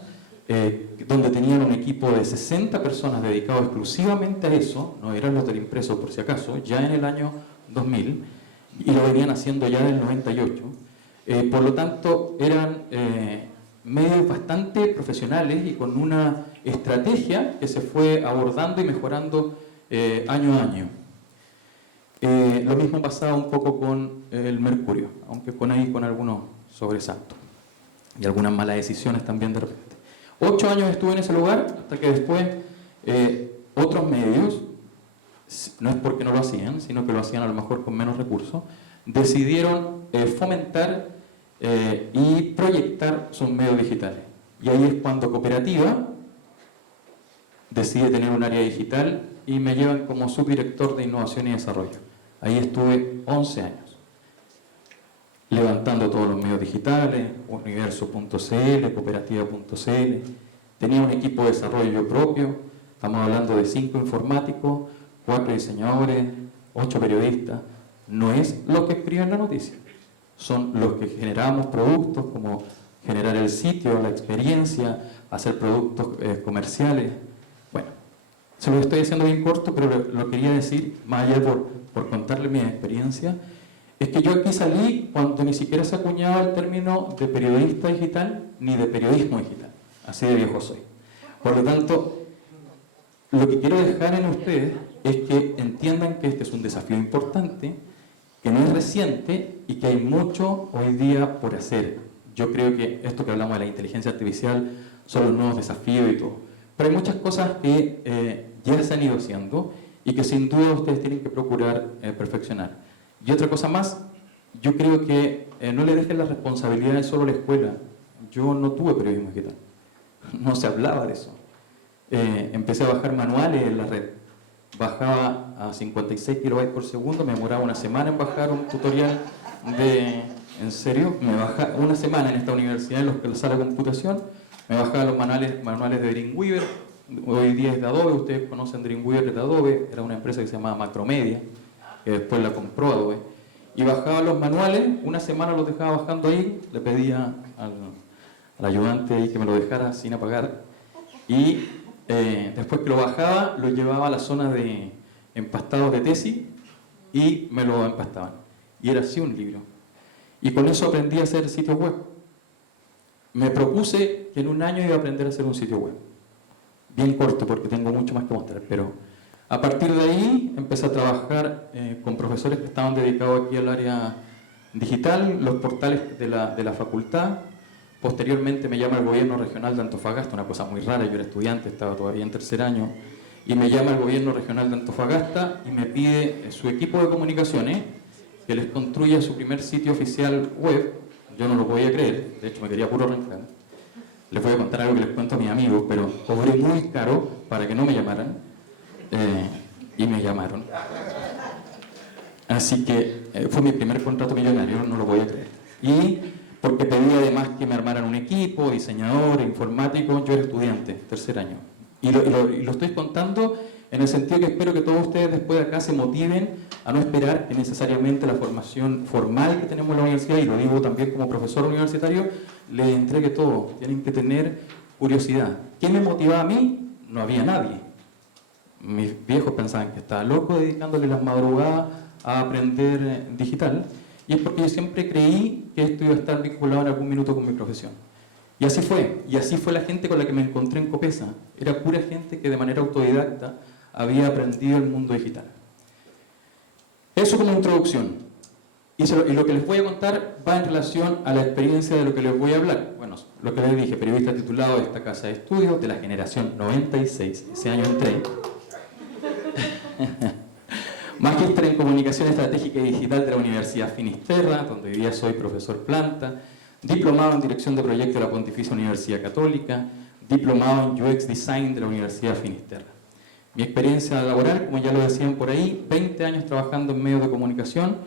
donde tenían un equipo de 60 personas dedicado exclusivamente a eso, no eran los del impreso por si acaso, ya en el año 2000, y lo venían haciendo ya en el 98. Por lo tanto, eran medios bastante profesionales y con una estrategia que se fue abordando y mejorando año a año. Lo mismo pasaba un poco con el Mercurio, aunque con algunos sobresaltos y algunas malas decisiones también de repente. 8 años estuve en ese lugar hasta que después otros medios, no es porque no lo hacían, sino que lo hacían a lo mejor con menos recursos, decidieron fomentar y proyectar sus medios digitales. Y ahí es cuando Cooperativa decide tener un área digital y me llevan como subdirector de innovación y desarrollo. Ahí estuve 11 años, levantando todos los medios digitales, universo.cl, cooperativa.cl. Tenía un equipo de desarrollo propio, estamos hablando de 5 informáticos, 4 diseñadores, 8 periodistas. No es lo que escriben la noticia, son los que generamos productos como generar el sitio, la experiencia, hacer productos comerciales. Bueno, se lo estoy haciendo bien corto, pero lo quería decir, más allá por contarle mi experiencia, es que yo aquí salí cuando ni siquiera se acuñaba el término de periodista digital ni de periodismo digital. Así de viejo soy. Por lo tanto, lo que quiero dejar en ustedes es que entiendan que este es un desafío importante, que no es reciente y que hay mucho hoy día por hacer. Yo creo que esto que hablamos de la inteligencia artificial son los nuevos desafíos y todo. Pero hay muchas cosas que ya se han ido haciendo y que sin duda ustedes tienen que procurar perfeccionar. Y otra cosa más, yo creo que no le dejen las responsabilidades solo a la escuela. Yo no tuve periodismo digital, no se hablaba de eso. Empecé a bajar manuales en la red. Bajaba a 56 kilobytes por segundo, me demoraba una semana en bajar un tutorial de... En serio, me bajaba una semana en esta universidad, en la sala de computación, me bajaba los manuales de Dreamweaver, hoy día es de Adobe, ustedes conocen Dreamweaver de Adobe, era una empresa que se llamaba Macromedia, que después la compró Adobe, y bajaba los manuales, una semana los dejaba bajando ahí, le pedía al ayudante ahí que me lo dejara sin apagar, y después que lo bajaba, lo llevaba a la zona de empastados de tesis, y me lo empastaban, y era así un libro. Y con eso aprendí a hacer sitios web. Me propuse que en un año iba a aprender a hacer un sitio web. Bien corto porque tengo mucho más que mostrar, pero a partir de ahí empecé a trabajar con profesores que estaban dedicados aquí al área digital, los portales de la facultad. Posteriormente me llama el gobierno regional de Antofagasta, una cosa muy rara, yo era estudiante, estaba todavía en tercer año, y me llama el gobierno regional de Antofagasta y me pide su equipo de comunicaciones que les construya su primer sitio oficial web. Yo no lo podía creer, de hecho me quería puro arrancar. Les voy a contar algo que les cuento a mis amigos, pero cobré muy caro para que no me llamaran, y me llamaron. Así que fue mi primer contrato millonario, no lo podía creer. Y porque pedí además que me armaran un equipo, diseñador, informático, yo era estudiante, tercer año. Y lo estoy contando en el sentido que espero que todos ustedes después de acá se motiven a no esperar que necesariamente la formación formal que tenemos en la universidad, y lo digo también como profesor universitario, les entregue todo. Tienen que tener curiosidad. ¿Qué me motivaba a mí? No había nadie. Mis viejos pensaban que estaba loco dedicándole las madrugadas a aprender digital, y es porque yo siempre creí que esto iba a estar vinculado en algún minuto con mi profesión. Y así fue la gente con la que me encontré en Copesa. Era pura gente que de manera autodidacta había aprendido el mundo digital. Eso como introducción. Y lo que les voy a contar va en relación a la experiencia de lo que les voy a hablar. Bueno, lo que les dije, periodista titulado de esta casa de estudios de la generación 96, ese año entré. Magíster en Comunicación Estratégica y Digital de la Universidad Finisterra, donde hoy día soy profesor planta. Diplomado en Dirección de Proyectos de la Pontificia Universidad Católica. Diplomado en UX Design de la Universidad Finisterra. Mi experiencia laboral, como ya lo decían por ahí, 20 años trabajando en medios de comunicación,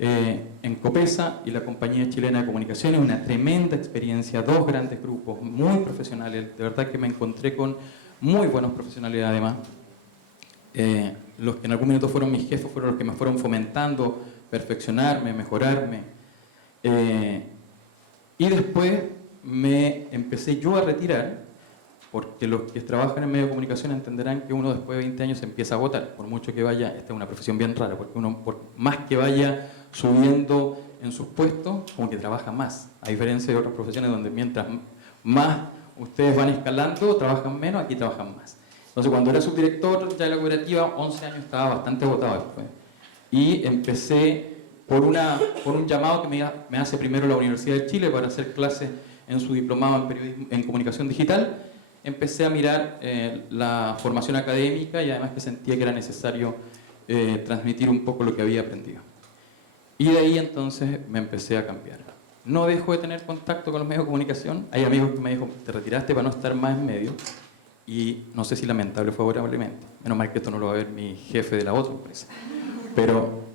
en Copesa y la Compañía Chilena de Comunicaciones, una tremenda experiencia, 2 grandes grupos, muy profesionales, de verdad que me encontré con muy buenos profesionales además. Los que en algún momento fueron mis jefes fueron los que me fueron fomentando, perfeccionarme, mejorarme. Y después me empecé yo a retirar, porque los que trabajan en medios de comunicación entenderán que uno después de 20 años se empieza a agotar, por mucho que vaya, esta es una profesión bien rara, porque uno por más que vaya subiendo en sus puestos, como que trabaja más, a diferencia de otras profesiones donde mientras más ustedes van escalando, trabajan menos, aquí trabajan más. Entonces cuando era subdirector ya de la cooperativa, 11 años, estaba bastante agotado después. Y empecé por un llamado que me hace primero la Universidad de Chile para hacer clases en su diplomado en comunicación digital. Empecé a mirar la formación académica y además que sentía que era necesario transmitir un poco lo que había aprendido. Y de ahí entonces me empecé a cambiar. No dejo de tener contacto con los medios de comunicación. Hay amigos que me dijo, te retiraste para no estar más en medio. y no sé si lamentable o favorablemente. Menos mal que esto no lo va a ver mi jefe de la otra empresa. Pero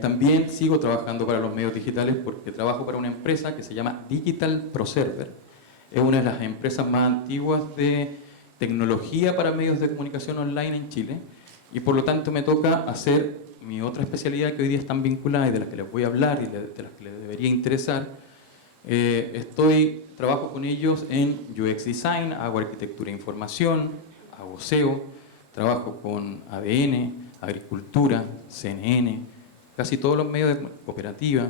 también sigo trabajando para los medios digitales porque trabajo para una empresa que se llama Digital ProServer. Es una de las empresas más antiguas de tecnología para medios de comunicación online en Chile y por lo tanto me toca hacer mi otra especialidad que hoy día están vinculadas y de las que les voy a hablar y de las que les debería interesar. Trabajo con ellos en UX Design, hago arquitectura de información, hago SEO, trabajo con ADN, Agricultura, CNN, casi todos los medios de cooperativa,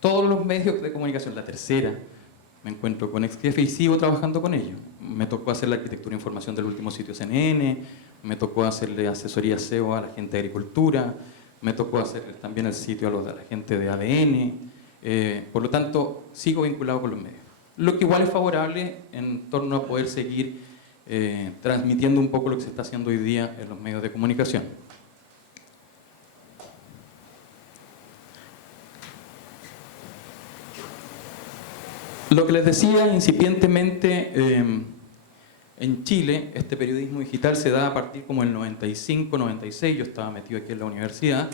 todos los medios de comunicación, La Tercera. Me encuentro con ex-jefe y sigo trabajando con ellos. Me tocó hacer la arquitectura de información del último sitio CNN, me tocó hacerle asesoría SEO a la gente de Agricultura, me tocó hacer también el sitio a la gente de ADN. Por lo tanto, sigo vinculado con los medios. Lo que igual es favorable en torno a poder seguir transmitiendo un poco lo que se está haciendo hoy día en los medios de comunicación. Lo que les decía incipientemente, en Chile este periodismo digital se da a partir como el 95, 96, yo estaba metido aquí en la universidad,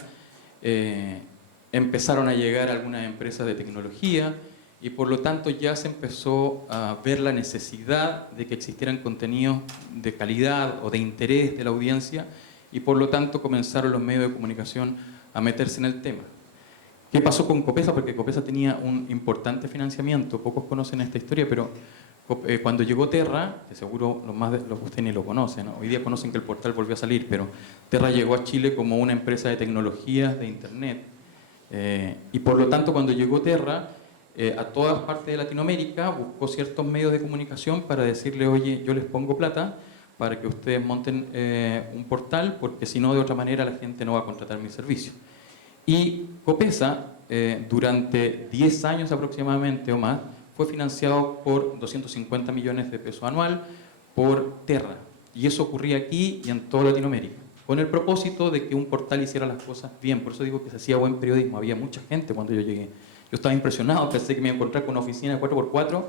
empezaron a llegar algunas empresas de tecnología y por lo tanto ya se empezó a ver la necesidad de que existieran contenidos de calidad o de interés de la audiencia y por lo tanto comenzaron los medios de comunicación a meterse en el tema. ¿Qué pasó con Copesa? Porque Copesa tenía un importante financiamiento, pocos conocen esta historia, pero cuando llegó Terra, que seguro ustedes ni lo conocen, ¿no? Hoy día conocen que el portal volvió a salir, pero Terra llegó a Chile como una empresa de tecnologías de Internet. Y por lo tanto, cuando llegó Terra, a todas partes de Latinoamérica buscó ciertos medios de comunicación para decirle, oye, yo les pongo plata para que ustedes monten un portal, porque si no, de otra manera la gente no va a contratar mi servicio. Y Copesa, durante 10 años aproximadamente o más, fue financiado por 250 millones de pesos anual por Terra. Y eso ocurría aquí y en toda Latinoamérica, con el propósito de que un portal hiciera las cosas bien. Por eso digo que se hacía buen periodismo. Había mucha gente cuando yo llegué. Yo estaba impresionado, pensé que me iba a encontrar con una oficina de 4x4,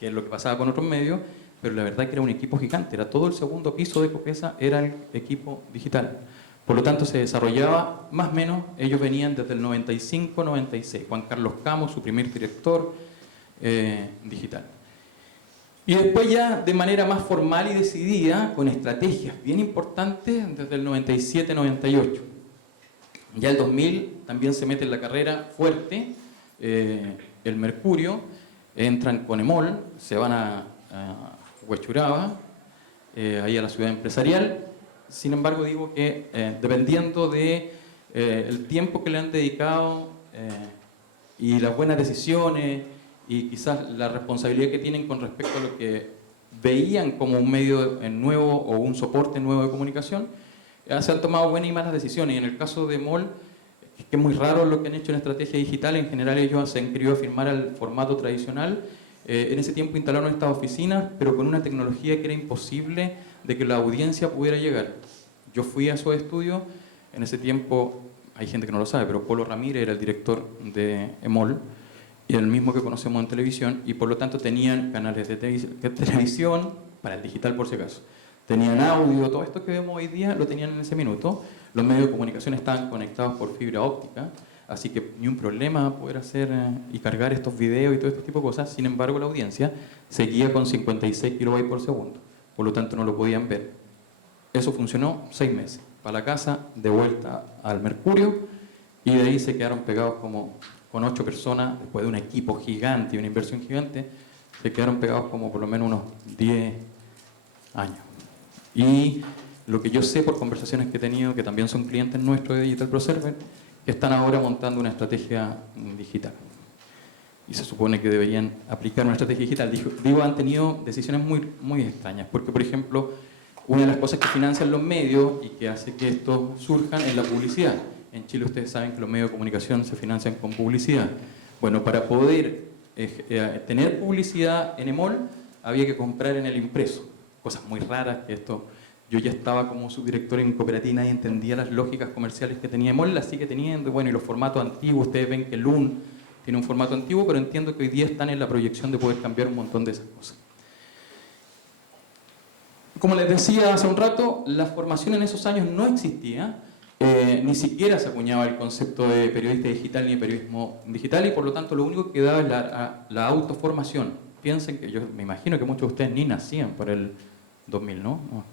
que es lo que pasaba con otros medios, pero la verdad es que era un equipo gigante. Era todo el segundo piso de Copesa, era el equipo digital. Por lo tanto, se desarrollaba más o menos, ellos venían desde el 95-96. Juan Carlos Camo, su primer director digital. Y después ya de manera más formal y decidida, con estrategias bien importantes, desde el 97-98. Ya el 2000 también se mete en la carrera fuerte, el Mercurio, entran con EMOL, se van a Huechuraba, ahí a la ciudad empresarial. Sin embargo, digo que dependiendo de el tiempo que le han dedicado y las buenas decisiones y quizás la responsabilidad que tienen con respecto a lo que veían como un medio nuevo o un soporte nuevo de comunicación, se han tomado buenas y malas decisiones. Y en el caso de MOL, que es muy raro lo que han hecho en estrategia digital, en general ellos se han querido afirmar al formato tradicional. En ese tiempo instalaron estas oficinas, pero con una tecnología que era imposible de que la audiencia pudiera llegar. Yo fui a esos estudios, en ese tiempo, hay gente que no lo sabe, pero Polo Ramírez era el director de EMOL, y el mismo que conocemos en televisión, y por lo tanto tenían canales de televisión, para el digital por si acaso. Tenían audio, todo esto que vemos hoy día lo tenían en ese minuto. Los medios de comunicación estaban conectados por fibra óptica, así que ni un problema poder hacer y cargar estos videos y todo este tipo de cosas. Sin embargo, la audiencia seguía con 56 kilobytes por segundo, por lo tanto no lo podían ver. Eso funcionó 6 meses. Para la casa, de vuelta al Mercurio, y de ahí se quedaron pegados como con 8 personas, después de un equipo gigante y una inversión gigante, se quedaron pegados como por lo menos unos 10 años. Y lo que yo sé por conversaciones que he tenido, que también son clientes nuestros de Digital ProServer, que están ahora montando una estrategia digital. Y se supone que deberían aplicar una estrategia digital. Digo, han tenido decisiones muy extrañas, porque por ejemplo, una de las cosas que financian los medios y que hace que esto surjan es la publicidad. En Chile ustedes saben que los medios de comunicación se financian con publicidad. Bueno, para poder tener publicidad en EMOL había que comprar en el impreso. Cosas muy raras que esto... Yo ya estaba como subdirector en cooperativa y entendía las lógicas comerciales que tenía EMOL, las sigue teniendo. Bueno, y los formatos antiguos, ustedes ven que LUN tiene un formato antiguo, pero entiendo que hoy día están en la proyección de poder cambiar un montón de esas cosas. como les decía hace un rato, la formación en esos años no existía, ni siquiera se acuñaba el concepto de periodista digital ni de periodismo digital, y por lo tanto lo único que quedaba es la autoformación. Piensen que yo me imagino que muchos de ustedes ni nacían por el 2000, ¿no? No,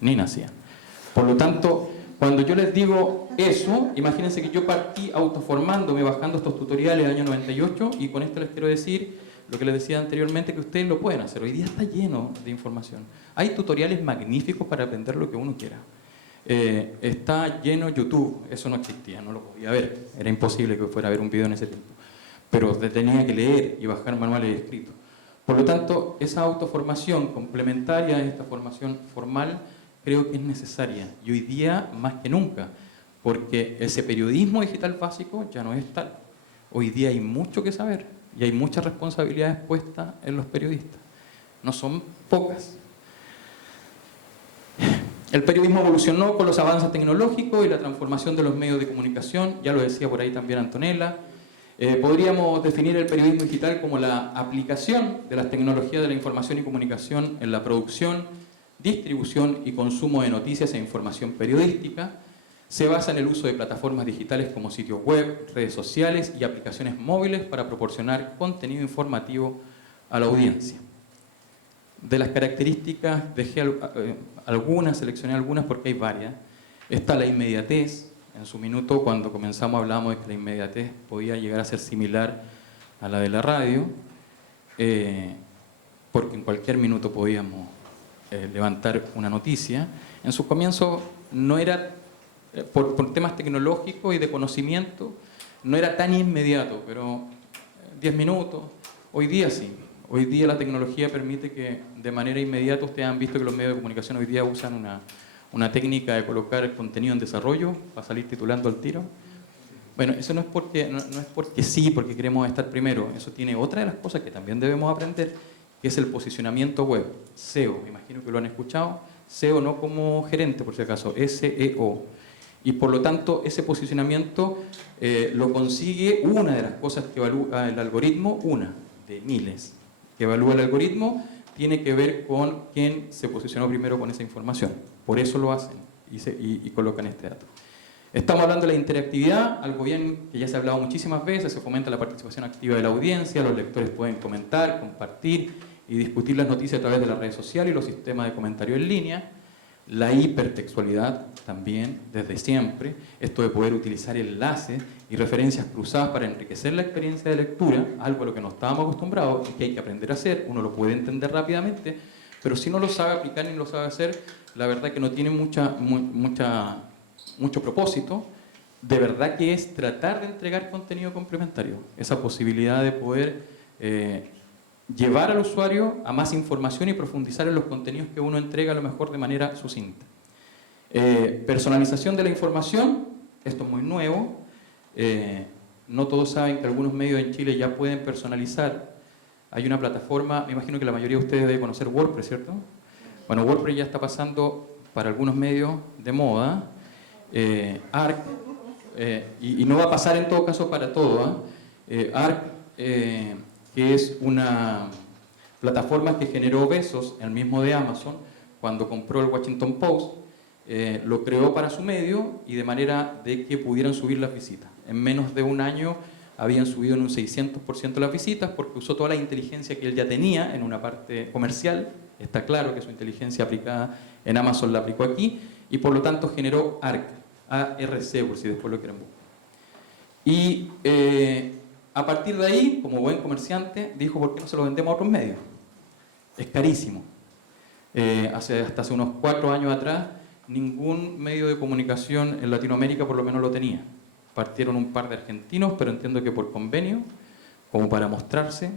ni nacían. Por lo tanto, cuando yo les digo eso, imagínense que yo partí autoformándome, bajando estos tutoriales del año 98, y con esto les quiero decir lo que les decía anteriormente, que ustedes lo pueden hacer. Hoy día está lleno de información. Hay tutoriales magníficos para aprender lo que uno quiera. Está lleno YouTube, eso no existía, no lo podía ver, era imposible que fuera a ver un video en ese tiempo, pero tenía que leer y bajar manuales escritos. Por lo tanto, esa autoformación complementaria a esta formación formal creo que es necesaria, y hoy día más que nunca, porque ese periodismo digital básico ya no es tal. Hoy día hay mucho que saber y hay muchas responsabilidades puestas en los periodistas, no son pocas. El periodismo evolucionó con los avances tecnológicos y la transformación de los medios de comunicación, ya lo decía por ahí también Antonella. Podríamos definir el periodismo digital como la aplicación de las tecnologías de la información y comunicación en la producción, distribución y consumo de noticias e información periodística. Se basa en el uso de plataformas digitales como sitios web, redes sociales y aplicaciones móviles para proporcionar contenido informativo a la audiencia. De las características dejé algunas, seleccioné algunas porque hay varias. Está la inmediatez. En su minuto, cuando comenzamos, hablábamos de que la inmediatez podía llegar a ser similar a la de la radio, porque en cualquier minuto podíamos levantar una noticia. En sus comienzos no era, por temas tecnológicos y de conocimiento, no era tan inmediato, pero 10 minutos, hoy día sí. Hoy día la tecnología permite que de manera inmediata, ustedes han visto que los medios de comunicación hoy día usan una técnica de colocar el contenido en desarrollo para salir titulando al tiro. Bueno, eso no es porque sí, porque queremos estar primero. Eso tiene otra de las cosas que también debemos aprender, que es el posicionamiento web, SEO. Me imagino que lo han escuchado. SEO no como gerente, por si acaso, SEO. Y por lo tanto, ese posicionamiento lo consigue una de las cosas que evalúa el algoritmo, una de miles que evalúa el algoritmo, tiene que ver con quién se posicionó primero con esa información. Por eso lo hacen y colocan este dato. Estamos hablando de la interactividad, algo bien que ya se ha hablado muchísimas veces. Se fomenta la participación activa de la audiencia, los lectores pueden comentar, compartir y discutir las noticias a través de las redes sociales y los sistemas de comentario en línea. La hipertextualidad también, desde siempre, esto de poder utilizar enlaces y referencias cruzadas para enriquecer la experiencia de lectura, algo a lo que no estábamos acostumbrados y que hay que aprender a hacer. Uno lo puede entender rápidamente, pero si no lo sabe aplicar ni lo sabe hacer, la verdad que no tiene mucho propósito. De verdad que es tratar de entregar contenido complementario, esa posibilidad de poder llevar al usuario a más información y profundizar en los contenidos que uno entrega a lo mejor de manera sucinta. Personalización de la información, esto es muy nuevo. No todos saben que algunos medios en Chile ya pueden personalizar. Hay una plataforma, me imagino que la mayoría de ustedes debe conocer WordPress, ¿cierto? Bueno, WordPress ya está pasando para algunos medios de moda. ARC, y no va a pasar en todo caso para todo. ARC, que es una plataforma que generó Bezos, el mismo de Amazon, cuando compró el Washington Post, lo creó para su medio y de manera de que pudieran subir las visitas. En menos de un año habían subido en un 600% las visitas porque usó toda la inteligencia que él ya tenía en una parte comercial. Está claro que su inteligencia aplicada en Amazon la aplicó aquí y por lo tanto generó ARC, ARC, por si después lo quieren buscar. Y a partir de ahí, como buen comerciante, dijo, ¿por qué no se lo vendemos a otros medios? Es carísimo. Hasta hace unos 4 años atrás, ningún medio de comunicación en Latinoamérica por lo menos lo tenía. Partieron un par de argentinos, pero entiendo que por convenio, como para mostrarse.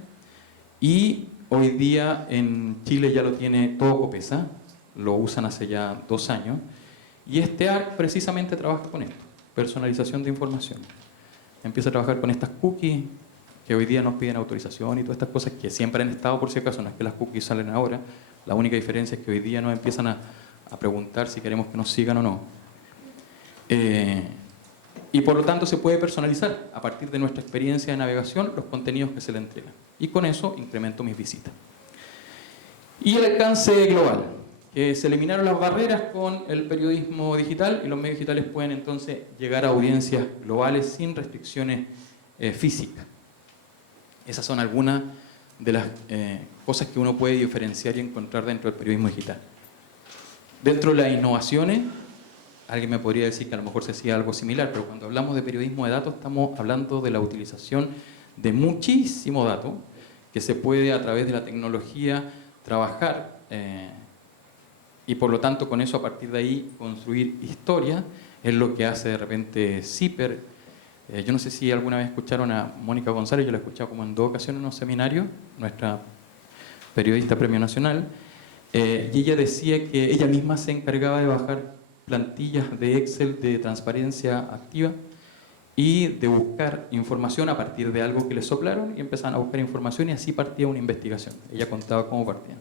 Y hoy día en Chile ya lo tiene todo Copesa, lo usan hace ya 2 años. Y este ARC precisamente trabaja con esto, personalización de información. Empieza a trabajar con estas cookies que hoy día nos piden autorización y todas estas cosas que siempre han estado, por si acaso, no es que las cookies salen ahora. La única diferencia es que hoy día nos empiezan a preguntar si queremos que nos sigan o no. Y por lo tanto se puede personalizar a partir de nuestra experiencia de navegación los contenidos que se le entregan. Y con eso incremento mis visitas. Y el alcance global, que se eliminaron las barreras con el periodismo digital y los medios digitales pueden entonces llegar a audiencias globales sin restricciones físicas. Esas son algunas de las cosas que uno puede diferenciar y encontrar dentro del periodismo digital. Dentro de las innovaciones, alguien me podría decir que a lo mejor se hacía algo similar, pero cuando hablamos de periodismo de datos estamos hablando de la utilización de muchísimo dato que se puede a través de la tecnología trabajar y por lo tanto con eso a partir de ahí construir historia. Es lo que hace de repente CIPER. Yo no sé si alguna vez escucharon a Mónica González, yo la he escuchado como en 2 ocasiones en un seminario, nuestra periodista Premio Nacional, y ella decía que ella misma se encargaba de bajar plantillas de Excel de transparencia activa y de buscar información a partir de algo que le soplaron y empezaban a buscar información y así partía una investigación. Ella contaba cómo partían.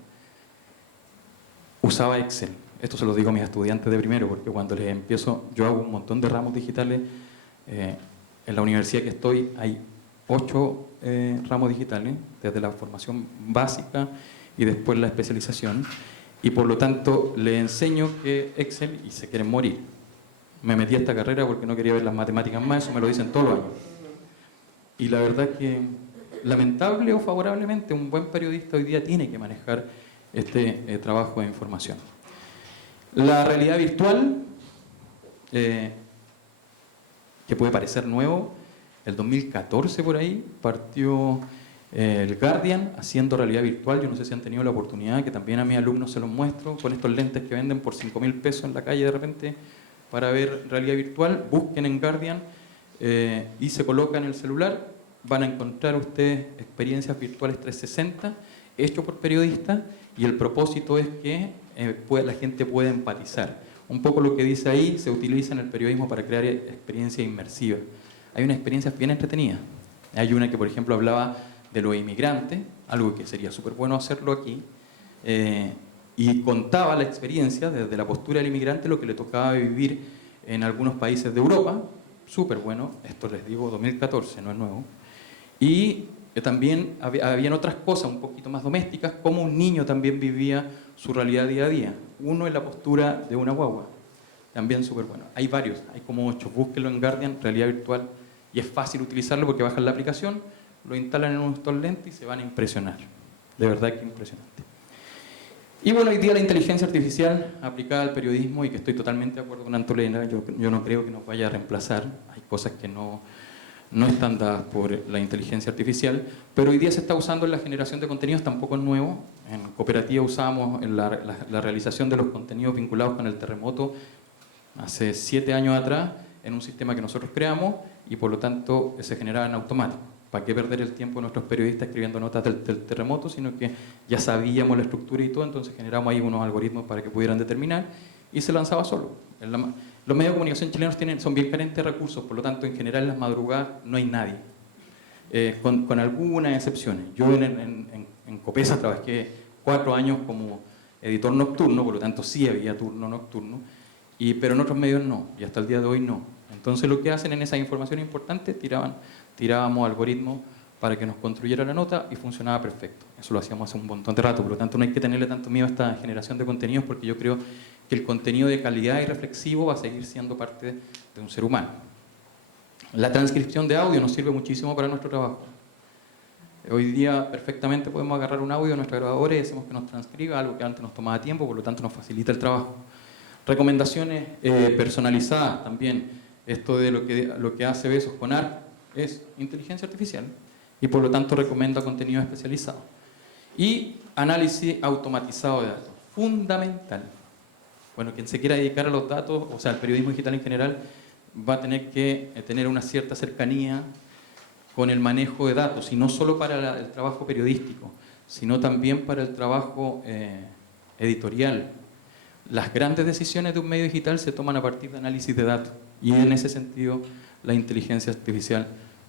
Usaba Excel. Esto se lo digo a mis estudiantes de primero porque cuando les empiezo, yo hago un montón de ramos digitales. En la universidad que estoy hay 8 ramos digitales, desde la formación básica y después la especialización. Y por lo tanto le enseño que Excel y se quieren morir. Me metí a esta carrera porque no quería ver las matemáticas más, eso me lo dicen todos los años. Y la verdad es que, lamentable o favorablemente, un buen periodista hoy día tiene que manejar este trabajo de información. La realidad virtual, que puede parecer nuevo, el 2014 por ahí partió el Guardian haciendo realidad virtual. Yo no sé si han tenido la oportunidad, que también a mis alumnos se los muestro, con estos lentes que venden por 5.000 pesos en la calle de repente para ver realidad virtual. Busquen en Guardian y se colocan en el celular, van a encontrar ustedes experiencias virtuales 360 hechos por periodistas y el propósito es que la gente pueda empatizar. Un poco lo que dice ahí se utiliza en el periodismo para crear experiencias inmersivas. Hay unas experiencias bien entretenidas. Hay una que, por ejemplo, hablaba de los inmigrantes, algo que sería súper bueno hacerlo aquí, y contaba la experiencia desde la postura del inmigrante, lo que le tocaba vivir en algunos países de Europa, súper bueno, esto les digo 2014, no es nuevo, y también habían otras cosas un poquito más domésticas, como un niño también vivía su realidad día a día, uno en la postura de una guagua, también súper bueno. Hay varios, hay como 8, búsquenlo en Guardian, realidad virtual, y es fácil utilizarlo porque bajan la aplicación, lo instalan en unos lentes y se van a impresionar, de verdad que impresionante. Y bueno, hoy día la inteligencia artificial aplicada al periodismo, y que estoy totalmente de acuerdo con Antolena, yo no creo que nos vaya a reemplazar, hay cosas que no están dadas por la inteligencia artificial, pero hoy día se está usando en la generación de contenidos, tampoco es nuevo. En Cooperativa usamos en la realización de los contenidos vinculados con el terremoto hace 7 años atrás, en un sistema que nosotros creamos, y por lo tanto se generaba en automático. ¿Para qué perder el tiempo de nuestros periodistas escribiendo notas del terremoto? Sino que ya sabíamos la estructura y todo, entonces generamos ahí unos algoritmos para que pudieran determinar y se lanzaba solo. Los medios de comunicación chilenos son bien carentes de recursos, por lo tanto en general en las madrugadas no hay nadie, con algunas excepciones. Yo en Copesa trabajé 4 años como editor nocturno, por lo tanto sí había turno nocturno, pero en otros medios no, y hasta el día de hoy no. Entonces lo que hacen en esa información importante, tirábamos algoritmos para que nos construyera la nota y funcionaba perfecto. Eso lo hacíamos hace un montón de rato, por lo tanto no hay que tenerle tanto miedo a esta generación de contenidos porque yo creo que el contenido de calidad y reflexivo va a seguir siendo parte de un ser humano. La transcripción de audio nos sirve muchísimo para nuestro trabajo. Hoy día perfectamente podemos agarrar un audio de nuestra grabadora y decimos que nos transcriba, algo que antes nos tomaba tiempo, por lo tanto nos facilita el trabajo. Recomendaciones personalizadas también. Esto de lo que hace Besos con ARC es inteligencia artificial y por lo tanto recomienda contenido especializado. Y análisis automatizado de datos, fundamental. Bueno, quien se quiera dedicar a los datos, o sea, al periodismo digital en general, va a tener que tener una cierta cercanía con el manejo de datos, y no solo para el trabajo periodístico, sino también para el trabajo editorial. Las grandes decisiones de un medio digital se toman a partir de análisis de datos, y en ese sentido la inteligencia artificial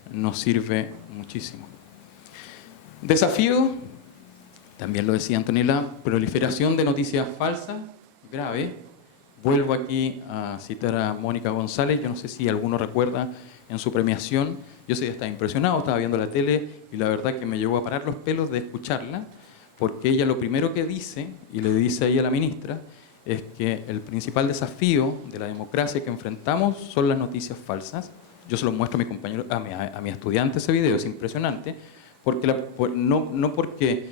nos sirve muchísimo. Desafío, también lo decía Antonella, proliferación de noticias falsas, grave. Vuelvo aquí a citar a Mónica González, yo no sé si alguno recuerda en su premiación, yo ese día estaba impresionado, estaba viendo la tele y la verdad que me llegó a parar los pelos de escucharla, porque ella lo primero que dice, y le dice ahí a la ministra, es que el principal desafío de la democracia que enfrentamos son las noticias falsas. Yo se lo muestro a mi compañero, a mi estudiante ese video, es impresionante, porque no porque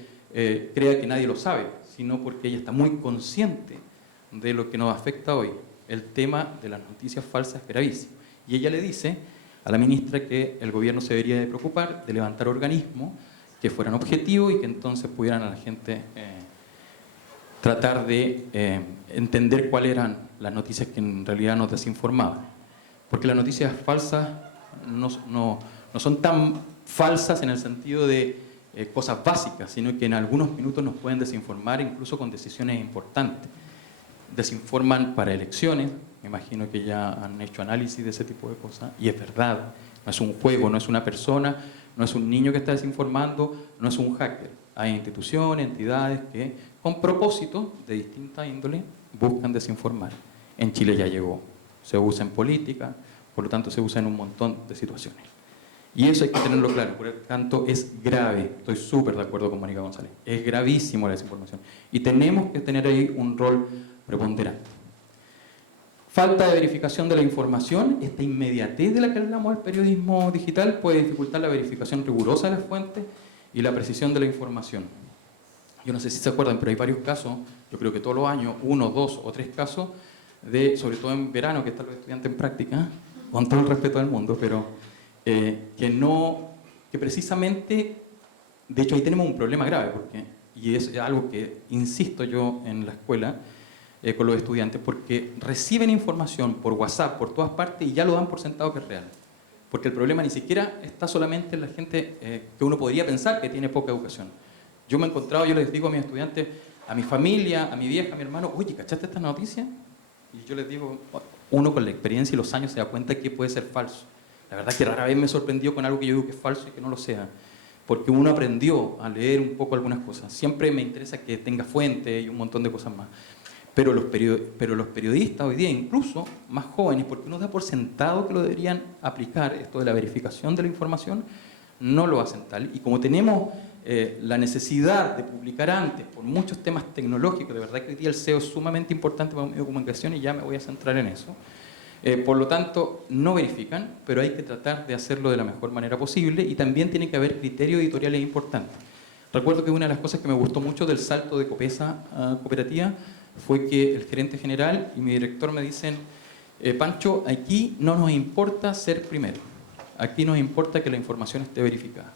crea que nadie lo sabe, sino porque ella está muy consciente de lo que nos afecta hoy. El tema de las noticias falsas es gravísimo. Y ella le dice a la ministra que el gobierno se debería de preocupar de levantar organismos que fueran objetivos y que entonces pudieran a la gente tratar de entender cuáles eran las noticias que en realidad nos desinformaban. Porque las noticias falsas no son tan falsas en el sentido de cosas básicas, sino que en algunos minutos nos pueden desinformar incluso con decisiones importantes. Desinforman para elecciones, me imagino que ya han hecho análisis de ese tipo de cosas, y es verdad, no es un juego, no es una persona, no es un niño que está desinformando, no es un hacker. Hay instituciones, entidades que con propósitos de distinta índole buscan desinformar. En Chile ya llegó, se usa en política, por lo tanto se usa en un montón de situaciones. Y eso hay que tenerlo claro, por lo tanto es grave, estoy súper de acuerdo con Mónica González, es gravísimo la desinformación y tenemos que tener ahí un rol preponderante. Falta de verificación de la información, esta inmediatez de la que hablamos del periodismo digital puede dificultar la verificación rigurosa de las fuentes y la precisión de la información. Yo no sé si se acuerdan, pero hay varios casos, yo creo que todos los años, 1, 2 o 3 casos, sobre todo en verano, que están los estudiantes en práctica, con todo el respeto del mundo, pero que precisamente, de hecho ahí tenemos un problema grave, y es algo que insisto yo en la escuela con los estudiantes, porque reciben información por WhatsApp, por todas partes, y ya lo dan por sentado que es real. Porque el problema ni siquiera está solamente en la gente que uno podría pensar que tiene poca educación. Yo me he encontrado, yo les digo a mis estudiantes, a mi familia, a mi vieja, a mi hermano, oye, ¿cachaste esta noticia? Y yo les digo, uno con la experiencia y los años se da cuenta que puede ser falso. La verdad es que rara vez me sorprendió con algo que yo digo que es falso y que no lo sea. Porque uno aprendió a leer un poco algunas cosas. Siempre me interesa que tenga fuente y un montón de cosas más. Pero los periodistas hoy día, incluso más jóvenes, porque uno da por sentado que lo deberían aplicar, esto de la verificación de la información, no lo hacen tal. Y como tenemos la necesidad de publicar antes por muchos temas tecnológicos, de verdad que hoy día el SEO es sumamente importante para un medio de comunicación y ya me voy a centrar en eso. Por lo tanto, no verifican, pero hay que tratar de hacerlo de la mejor manera posible y también tiene que haber criterios editoriales importantes. Recuerdo que una de las cosas que me gustó mucho del salto de Copesa a Cooperativa fue que el gerente general y mi director me dicen, Pancho, aquí no nos importa ser primero, aquí nos importa que la información esté verificada.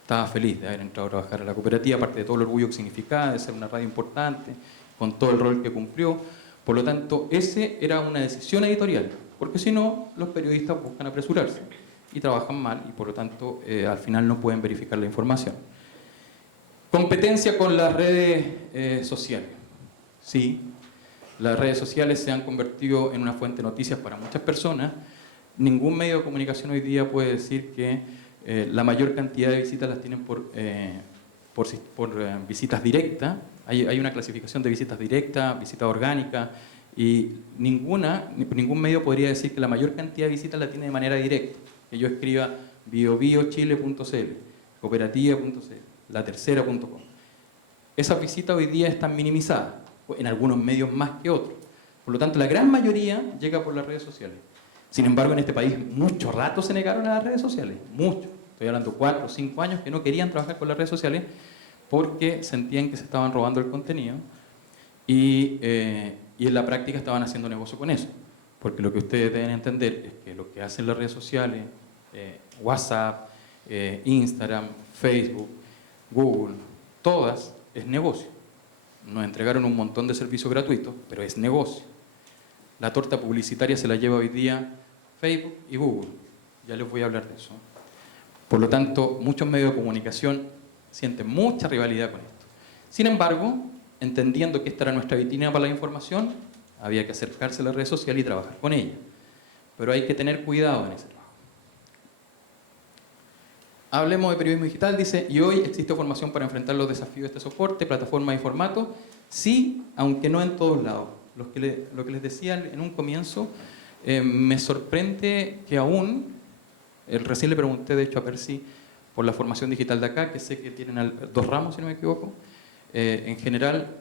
Estaba feliz de haber entrado a trabajar a la cooperativa, aparte de todo el orgullo que significaba, de ser una radio importante, con todo el rol que cumplió. Por lo tanto, ese era una decisión editorial, porque si no, los periodistas buscan apresurarse y trabajan mal y por lo tanto al final no pueden verificar la información. Competencia con las redes sociales. Sí, las redes sociales se han convertido en una fuente de noticias para muchas personas. Ningún medio de comunicación hoy día puede decir que la mayor cantidad de visitas las tienen por visitas directas. Hay una clasificación de visitas directas, visitas orgánicas, y ningún medio podría decir que la mayor cantidad de visitas la tiene de manera directa. Que yo escriba biobiochile.cl, cooperativa.cl, latercera.com. Esas visitas hoy día están minimizadas, en algunos medios más que otros. Por lo tanto, la gran mayoría llega por las redes sociales. Sin embargo, en este país mucho rato se negaron a las redes sociales, mucho. Estoy hablando 4 o 5 años que no querían trabajar con las redes sociales porque sentían que se estaban robando el contenido y en la práctica estaban haciendo negocio con eso. Porque lo que ustedes deben entender es que lo que hacen las redes sociales, WhatsApp, Instagram, Facebook, Google, todas, es negocio. Nos entregaron un montón de servicios gratuitos, pero es negocio. La torta publicitaria se la lleva hoy día Facebook y Google. Ya les voy a hablar de eso. Por lo tanto, muchos medios de comunicación sienten mucha rivalidad con esto. Sin embargo, entendiendo que esta era nuestra vitrina para la información, había que acercarse a las redes sociales y trabajar con ella. Pero hay que tener cuidado en ese trabajo. Hablemos de periodismo digital, dice, y hoy existe formación para enfrentar los desafíos de este soporte, plataformas y formatos. Sí, aunque no en todos lados. Lo que les decía en un comienzo, me sorprende que aún, recién le pregunté de hecho a Percy por la formación digital de acá, que sé que tienen 2 ramos si no me equivoco, en general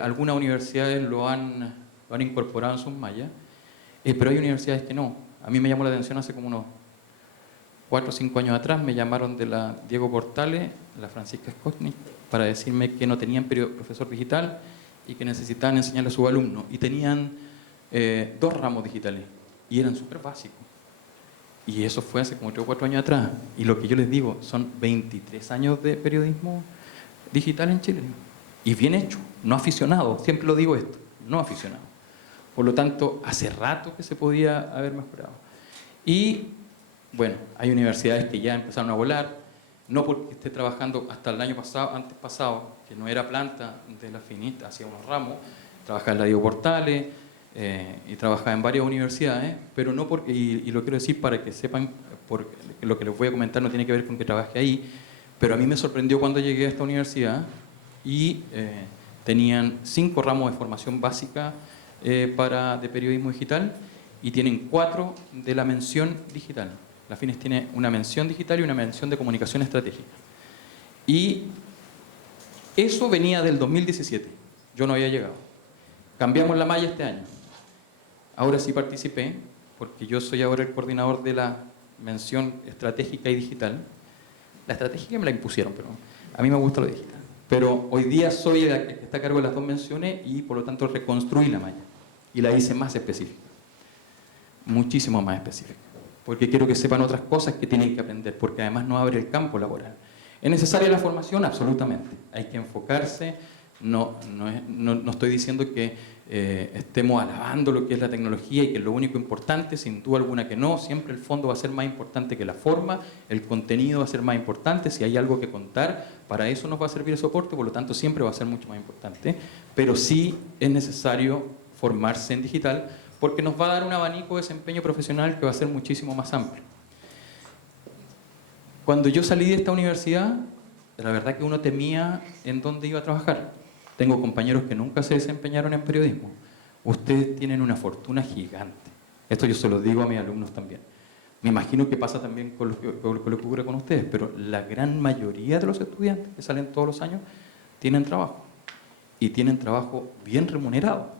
algunas universidades lo han incorporado en sus mallas, pero hay universidades que no. A mí me llamó la atención hace como unos 4 o 5 años atrás, me llamaron de la Diego Portales, la Francisca Skotnik, para decirme que no tenían profesor digital y que necesitaban enseñarle a sus alumnos. Y tenían 2 ramos digitales y eran súper básicos. Y eso fue hace como 3 o 4 años atrás. Y lo que yo les digo, son 23 años de periodismo digital en Chile. Y bien hecho, no aficionado, siempre lo digo esto, no aficionado. Por lo tanto, hace rato que se podía haber mejorado. Y, bueno, hay universidades que ya empezaron a volar, no porque esté trabajando hasta el año pasado, antes pasado, que no era planta de la Finita, hacía unos ramos, trabajaba en la Diego Portales, y trabajaba en varias universidades, pero no porque, y lo quiero decir para que sepan, porque lo que les voy a comentar no tiene que ver con que trabajé ahí, pero a mí me sorprendió cuando llegué a esta universidad y tenían 5 ramos de formación básica de periodismo digital y tienen 4 de la mención digital. La FINES tiene una mención digital y una mención de comunicación estratégica. Y eso venía del 2017, yo no había llegado. Cambiamos la malla este año. Ahora sí participé, porque yo soy ahora el coordinador de la mención estratégica y digital. La estratégica me la impusieron, pero a mí me gusta lo digital. Pero hoy día soy el que está a cargo de las 2 menciones y por lo tanto reconstruí la malla. Y la hice más específica. Muchísimo más específica. Porque quiero que sepan otras cosas que tienen que aprender, porque además no abre el campo laboral. ¿Es necesaria la formación? Absolutamente. Hay que enfocarse. No estoy diciendo que estemos alabando lo que es la tecnología y que es lo único importante, sin duda alguna que no. Siempre el fondo va a ser más importante que la forma, el contenido va a ser más importante. Si hay algo que contar, para eso nos va a servir el soporte, por lo tanto siempre va a ser mucho más importante. Pero sí es necesario formarse en digital, porque nos va a dar un abanico de desempeño profesional que va a ser muchísimo más amplio. Cuando yo salí de esta universidad, la verdad que uno temía en dónde iba a trabajar. Tengo compañeros que nunca se desempeñaron en periodismo. Ustedes tienen una fortuna gigante. Esto yo se lo digo a mis alumnos también. Me imagino que pasa también con lo que ocurre con ustedes, pero la gran mayoría de los estudiantes que salen todos los años tienen trabajo. Y tienen trabajo bien remunerado.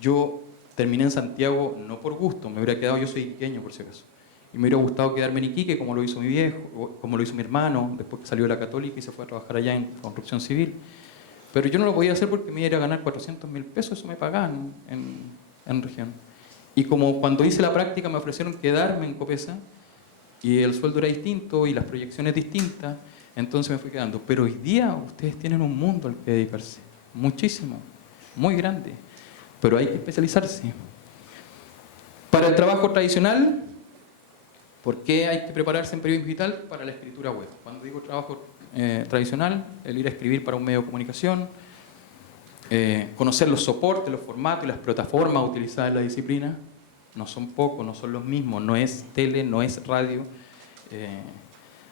Yo terminé en Santiago no por gusto, me hubiera quedado, yo soy iquiqueño por si acaso, y me hubiera gustado quedarme en Iquique como lo hizo mi viejo, como lo hizo mi hermano, después que salió de la Católica y se fue a trabajar allá en construcción civil. Pero yo no lo podía hacer porque me iba a ganar 400.000 pesos, eso me pagaban en región. Y como cuando hice la práctica me ofrecieron quedarme en Copesa, y el sueldo era distinto y las proyecciones distintas, entonces me fui quedando. Pero hoy día ustedes tienen un mundo al que dedicarse, muchísimo, muy grande. Pero hay que especializarse. Para el trabajo tradicional, ¿por qué hay que prepararse en periodismo digital? Para la escritura web. Cuando digo trabajo tradicional, el ir a escribir para un medio de comunicación, conocer los soportes, los formatos y las plataformas utilizadas en la disciplina, no son pocos, no son los mismos, no es tele, no es radio.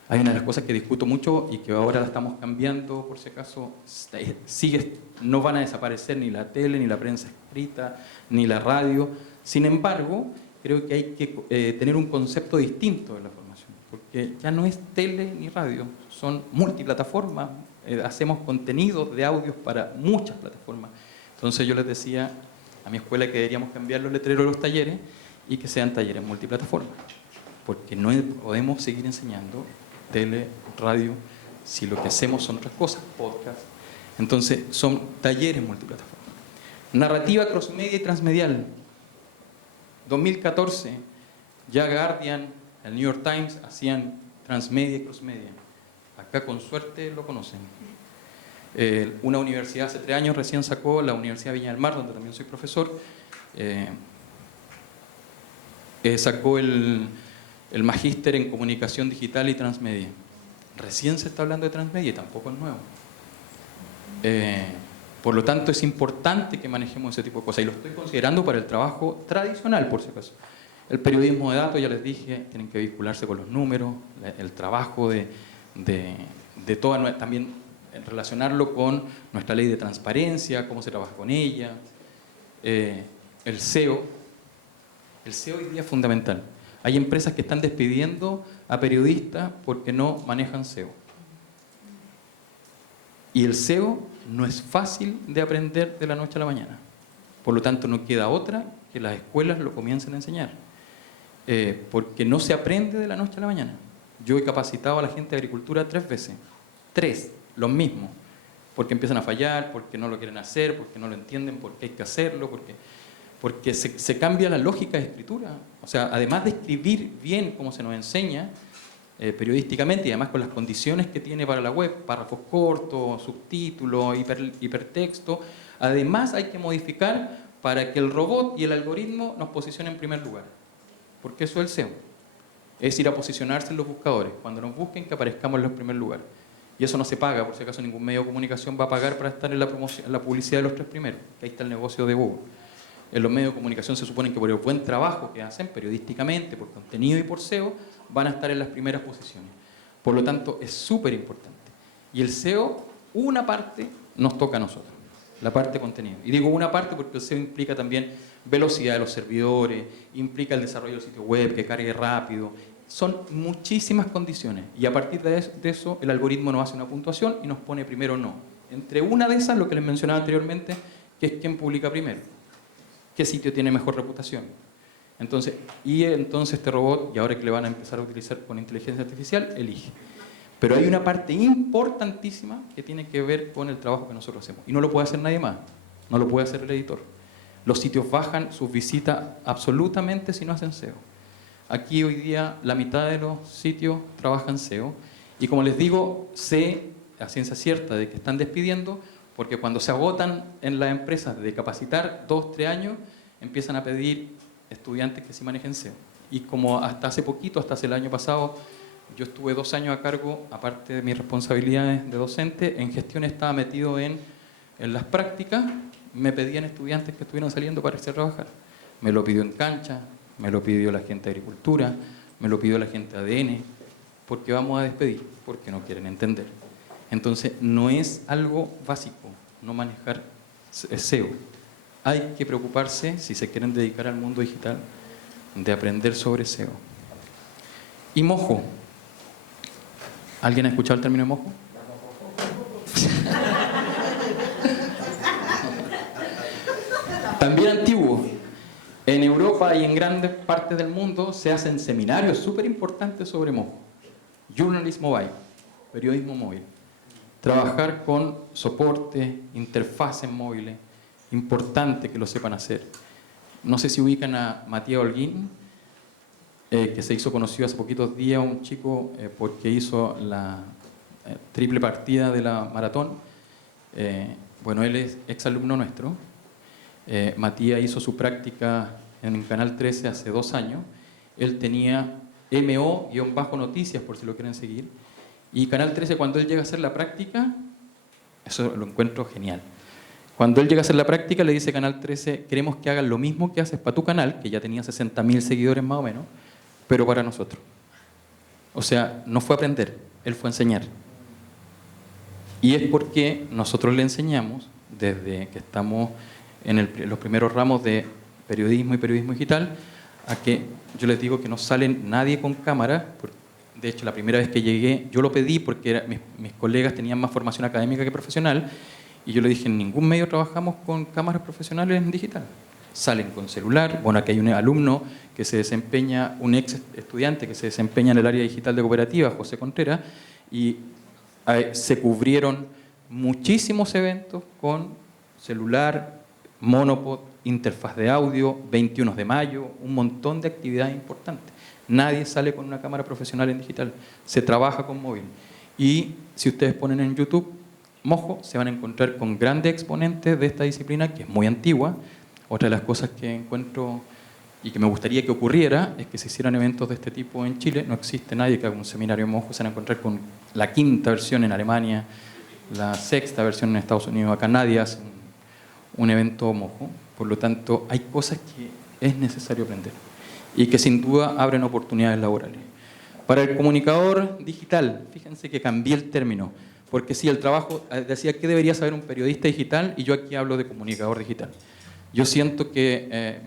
Hay una de las cosas que discuto mucho y que ahora la estamos cambiando, por si acaso, no van a desaparecer ni la tele, ni la prensa escrita, ni la radio. Sin embargo, creo que hay que tener un concepto distinto de la formación, porque ya no es tele ni radio, son multiplataformas, hacemos contenidos de audios para muchas plataformas. Entonces yo les decía a mi escuela que deberíamos cambiar los letreros de los talleres y que sean talleres multiplataformas, porque no podemos seguir enseñando tele, radio, si lo que hacemos son otras cosas, podcast. Entonces, son talleres multiplataforma. Narrativa crossmedia y transmedial. 2014, ya Guardian, el New York Times hacían transmedia y crossmedia. Acá con suerte lo conocen. Una universidad hace 3 años recién sacó, la Universidad de Viña del Mar, donde también soy profesor, sacó el magíster en comunicación digital y transmedia. Recién se está hablando de transmedia y tampoco es nuevo. Por lo tanto, es importante que manejemos ese tipo de cosas y lo estoy considerando para el trabajo tradicional, por si acaso. El periodismo de datos, ya les dije, tienen que vincularse con los números, el trabajo de toda, también relacionarlo con nuestra ley de transparencia, cómo se trabaja con ella, el SEO. El SEO hoy día es fundamental. Hay empresas que están despidiendo a periodistas porque no manejan SEO. Y el SEO no es fácil de aprender de la noche a la mañana. Por lo tanto, no queda otra que las escuelas lo comiencen a enseñar. Porque no se aprende de la noche a la mañana. Yo he capacitado a la gente de agricultura 3 veces. 3, los mismos. Porque empiezan a fallar, porque no lo quieren hacer, porque no lo entienden, porque hay que hacerlo, porque se cambia la lógica de escritura. O sea, además de escribir bien como se nos enseña, periodísticamente, y además con las condiciones que tiene para la web, párrafos cortos, subtítulos, hipertexto, además hay que modificar para que el robot y el algoritmo nos posicionen en primer lugar. Porque eso es el SEO. Es ir a posicionarse en los buscadores. Cuando nos busquen, que aparezcamos en el primer lugar. Y eso no se paga, por si acaso ningún medio de comunicación va a pagar para estar en la promoción, en la publicidad de los 3 primeros, que ahí está el negocio de Google. En los medios de comunicación se supone que por el buen trabajo que hacen periodísticamente, por contenido y por SEO, van a estar en las primeras posiciones. Por lo tanto, es súper importante. Y el SEO, una parte nos toca a nosotros, la parte de contenido. Y digo una parte porque el SEO implica también velocidad de los servidores, implica el desarrollo del sitio web, que cargue rápido. Son muchísimas condiciones. Y a partir de eso, el algoritmo nos hace una puntuación y nos pone primero o no. Entre una de esas, lo que les mencionaba anteriormente, que es quién publica primero. ¿Qué sitio tiene mejor reputación? Entonces este robot, y ahora que le van a empezar a utilizar con inteligencia artificial, elige. Pero hay una parte importantísima que tiene que ver con el trabajo que nosotros hacemos. Y no lo puede hacer nadie más. No lo puede hacer el editor. Los sitios bajan sus visitas absolutamente si no hacen SEO. Aquí hoy día la mitad de los sitios trabajan SEO. Y como les digo, sé a ciencia cierta de que están despidiendo, porque cuando se agotan en las empresas de capacitar 2, 3 años, empiezan a pedir estudiantes que sí manejen SEO. Y como hasta hace poquito, hasta hace el año pasado, yo estuve 2 años a cargo, aparte de mis responsabilidades de docente, en gestión estaba metido en las prácticas, me pedían estudiantes que estuvieran saliendo para irse a trabajar. Me lo pidió en cancha, me lo pidió la gente de agricultura, me lo pidió la gente de ADN, porque vamos a despedir, porque no quieren entender. Entonces, no es algo básico no manejar SEO. Hay que preocuparse, si se quieren dedicar al mundo digital, de aprender sobre SEO. Y mojo. ¿Alguien ha escuchado el término de mojo? También antiguo. En Europa y en grandes partes del mundo se hacen seminarios súper importantes sobre mojo. Journalism Mobile, periodismo móvil. Trabajar con soporte, interfaces móviles, importante que lo sepan hacer. No sé si ubican a Matías Holguín, que se hizo conocido hace poquitos días, un chico porque hizo la triple partida de la maratón. Bueno, él es exalumno nuestro. Matías hizo su práctica en Canal 13 hace 2 años. Él tenía MO-noticias, por si lo quieren seguir. Y Canal 13, cuando él llega a hacer la práctica, eso lo encuentro genial. Cuando él llega a hacer la práctica, le dice Canal 13, queremos que hagan lo mismo que haces para tu canal, que ya tenía 60.000 seguidores más o menos, pero para nosotros. O sea, no fue a aprender, él fue a enseñar. Y es porque nosotros le enseñamos, desde que estamos en los primeros ramos de periodismo y periodismo digital, a que yo les digo que no sale nadie con cámara. De hecho, la primera vez que llegué, yo lo pedí porque mis colegas tenían más formación académica que profesional, y yo le dije, en ningún medio trabajamos con cámaras profesionales en digital. Salen con celular. Bueno, aquí hay un alumno que se desempeña, un ex estudiante que se desempeña en el área digital de cooperativa, José Contreras, y se cubrieron muchísimos eventos con celular, monopod, interfaz de audio, 21 de mayo, un montón de actividades importantes. Nadie sale con una cámara profesional en digital, se trabaja con móvil. Y si ustedes ponen en YouTube Mojo, se van a encontrar con grandes exponentes de esta disciplina, que es muy antigua. Otra de las cosas que encuentro y que me gustaría que ocurriera es que se hicieran eventos de este tipo en Chile. No existe nadie que haga un seminario en Mojo. Se van a encontrar con la 5ª versión en Alemania, la 6ª versión en Estados Unidos. Acá nadie hace un evento Mojo. Por lo tanto, hay cosas que es necesario aprender y que sin duda abren oportunidades laborales. Para el comunicador digital, fíjense que cambié el término, porque sí, el trabajo, decía, ¿qué debería saber un periodista digital? Y yo aquí hablo de comunicador digital. Yo siento que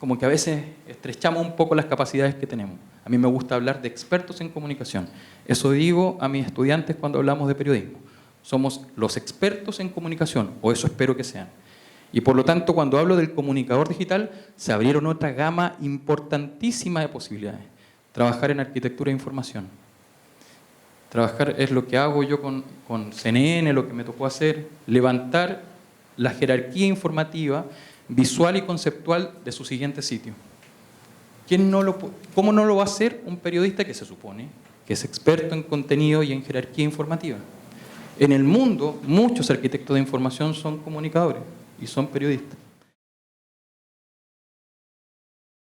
como que a veces estrechamos un poco las capacidades que tenemos. A mí me gusta hablar de expertos en comunicación. Eso digo a mis estudiantes cuando hablamos de periodismo. Somos los expertos en comunicación, o eso espero que sean. Y por lo tanto, cuando hablo del comunicador digital, se abrieron otra gama importantísima de posibilidades. Trabajar en arquitectura de información. Trabajar es lo que hago yo con CNN, lo que me tocó hacer, levantar la jerarquía informativa, visual y conceptual de su siguiente sitio. ¿Cómo no lo va a hacer un periodista que se supone que es experto en contenido y en jerarquía informativa? En el mundo, muchos arquitectos de información son comunicadores y son periodistas.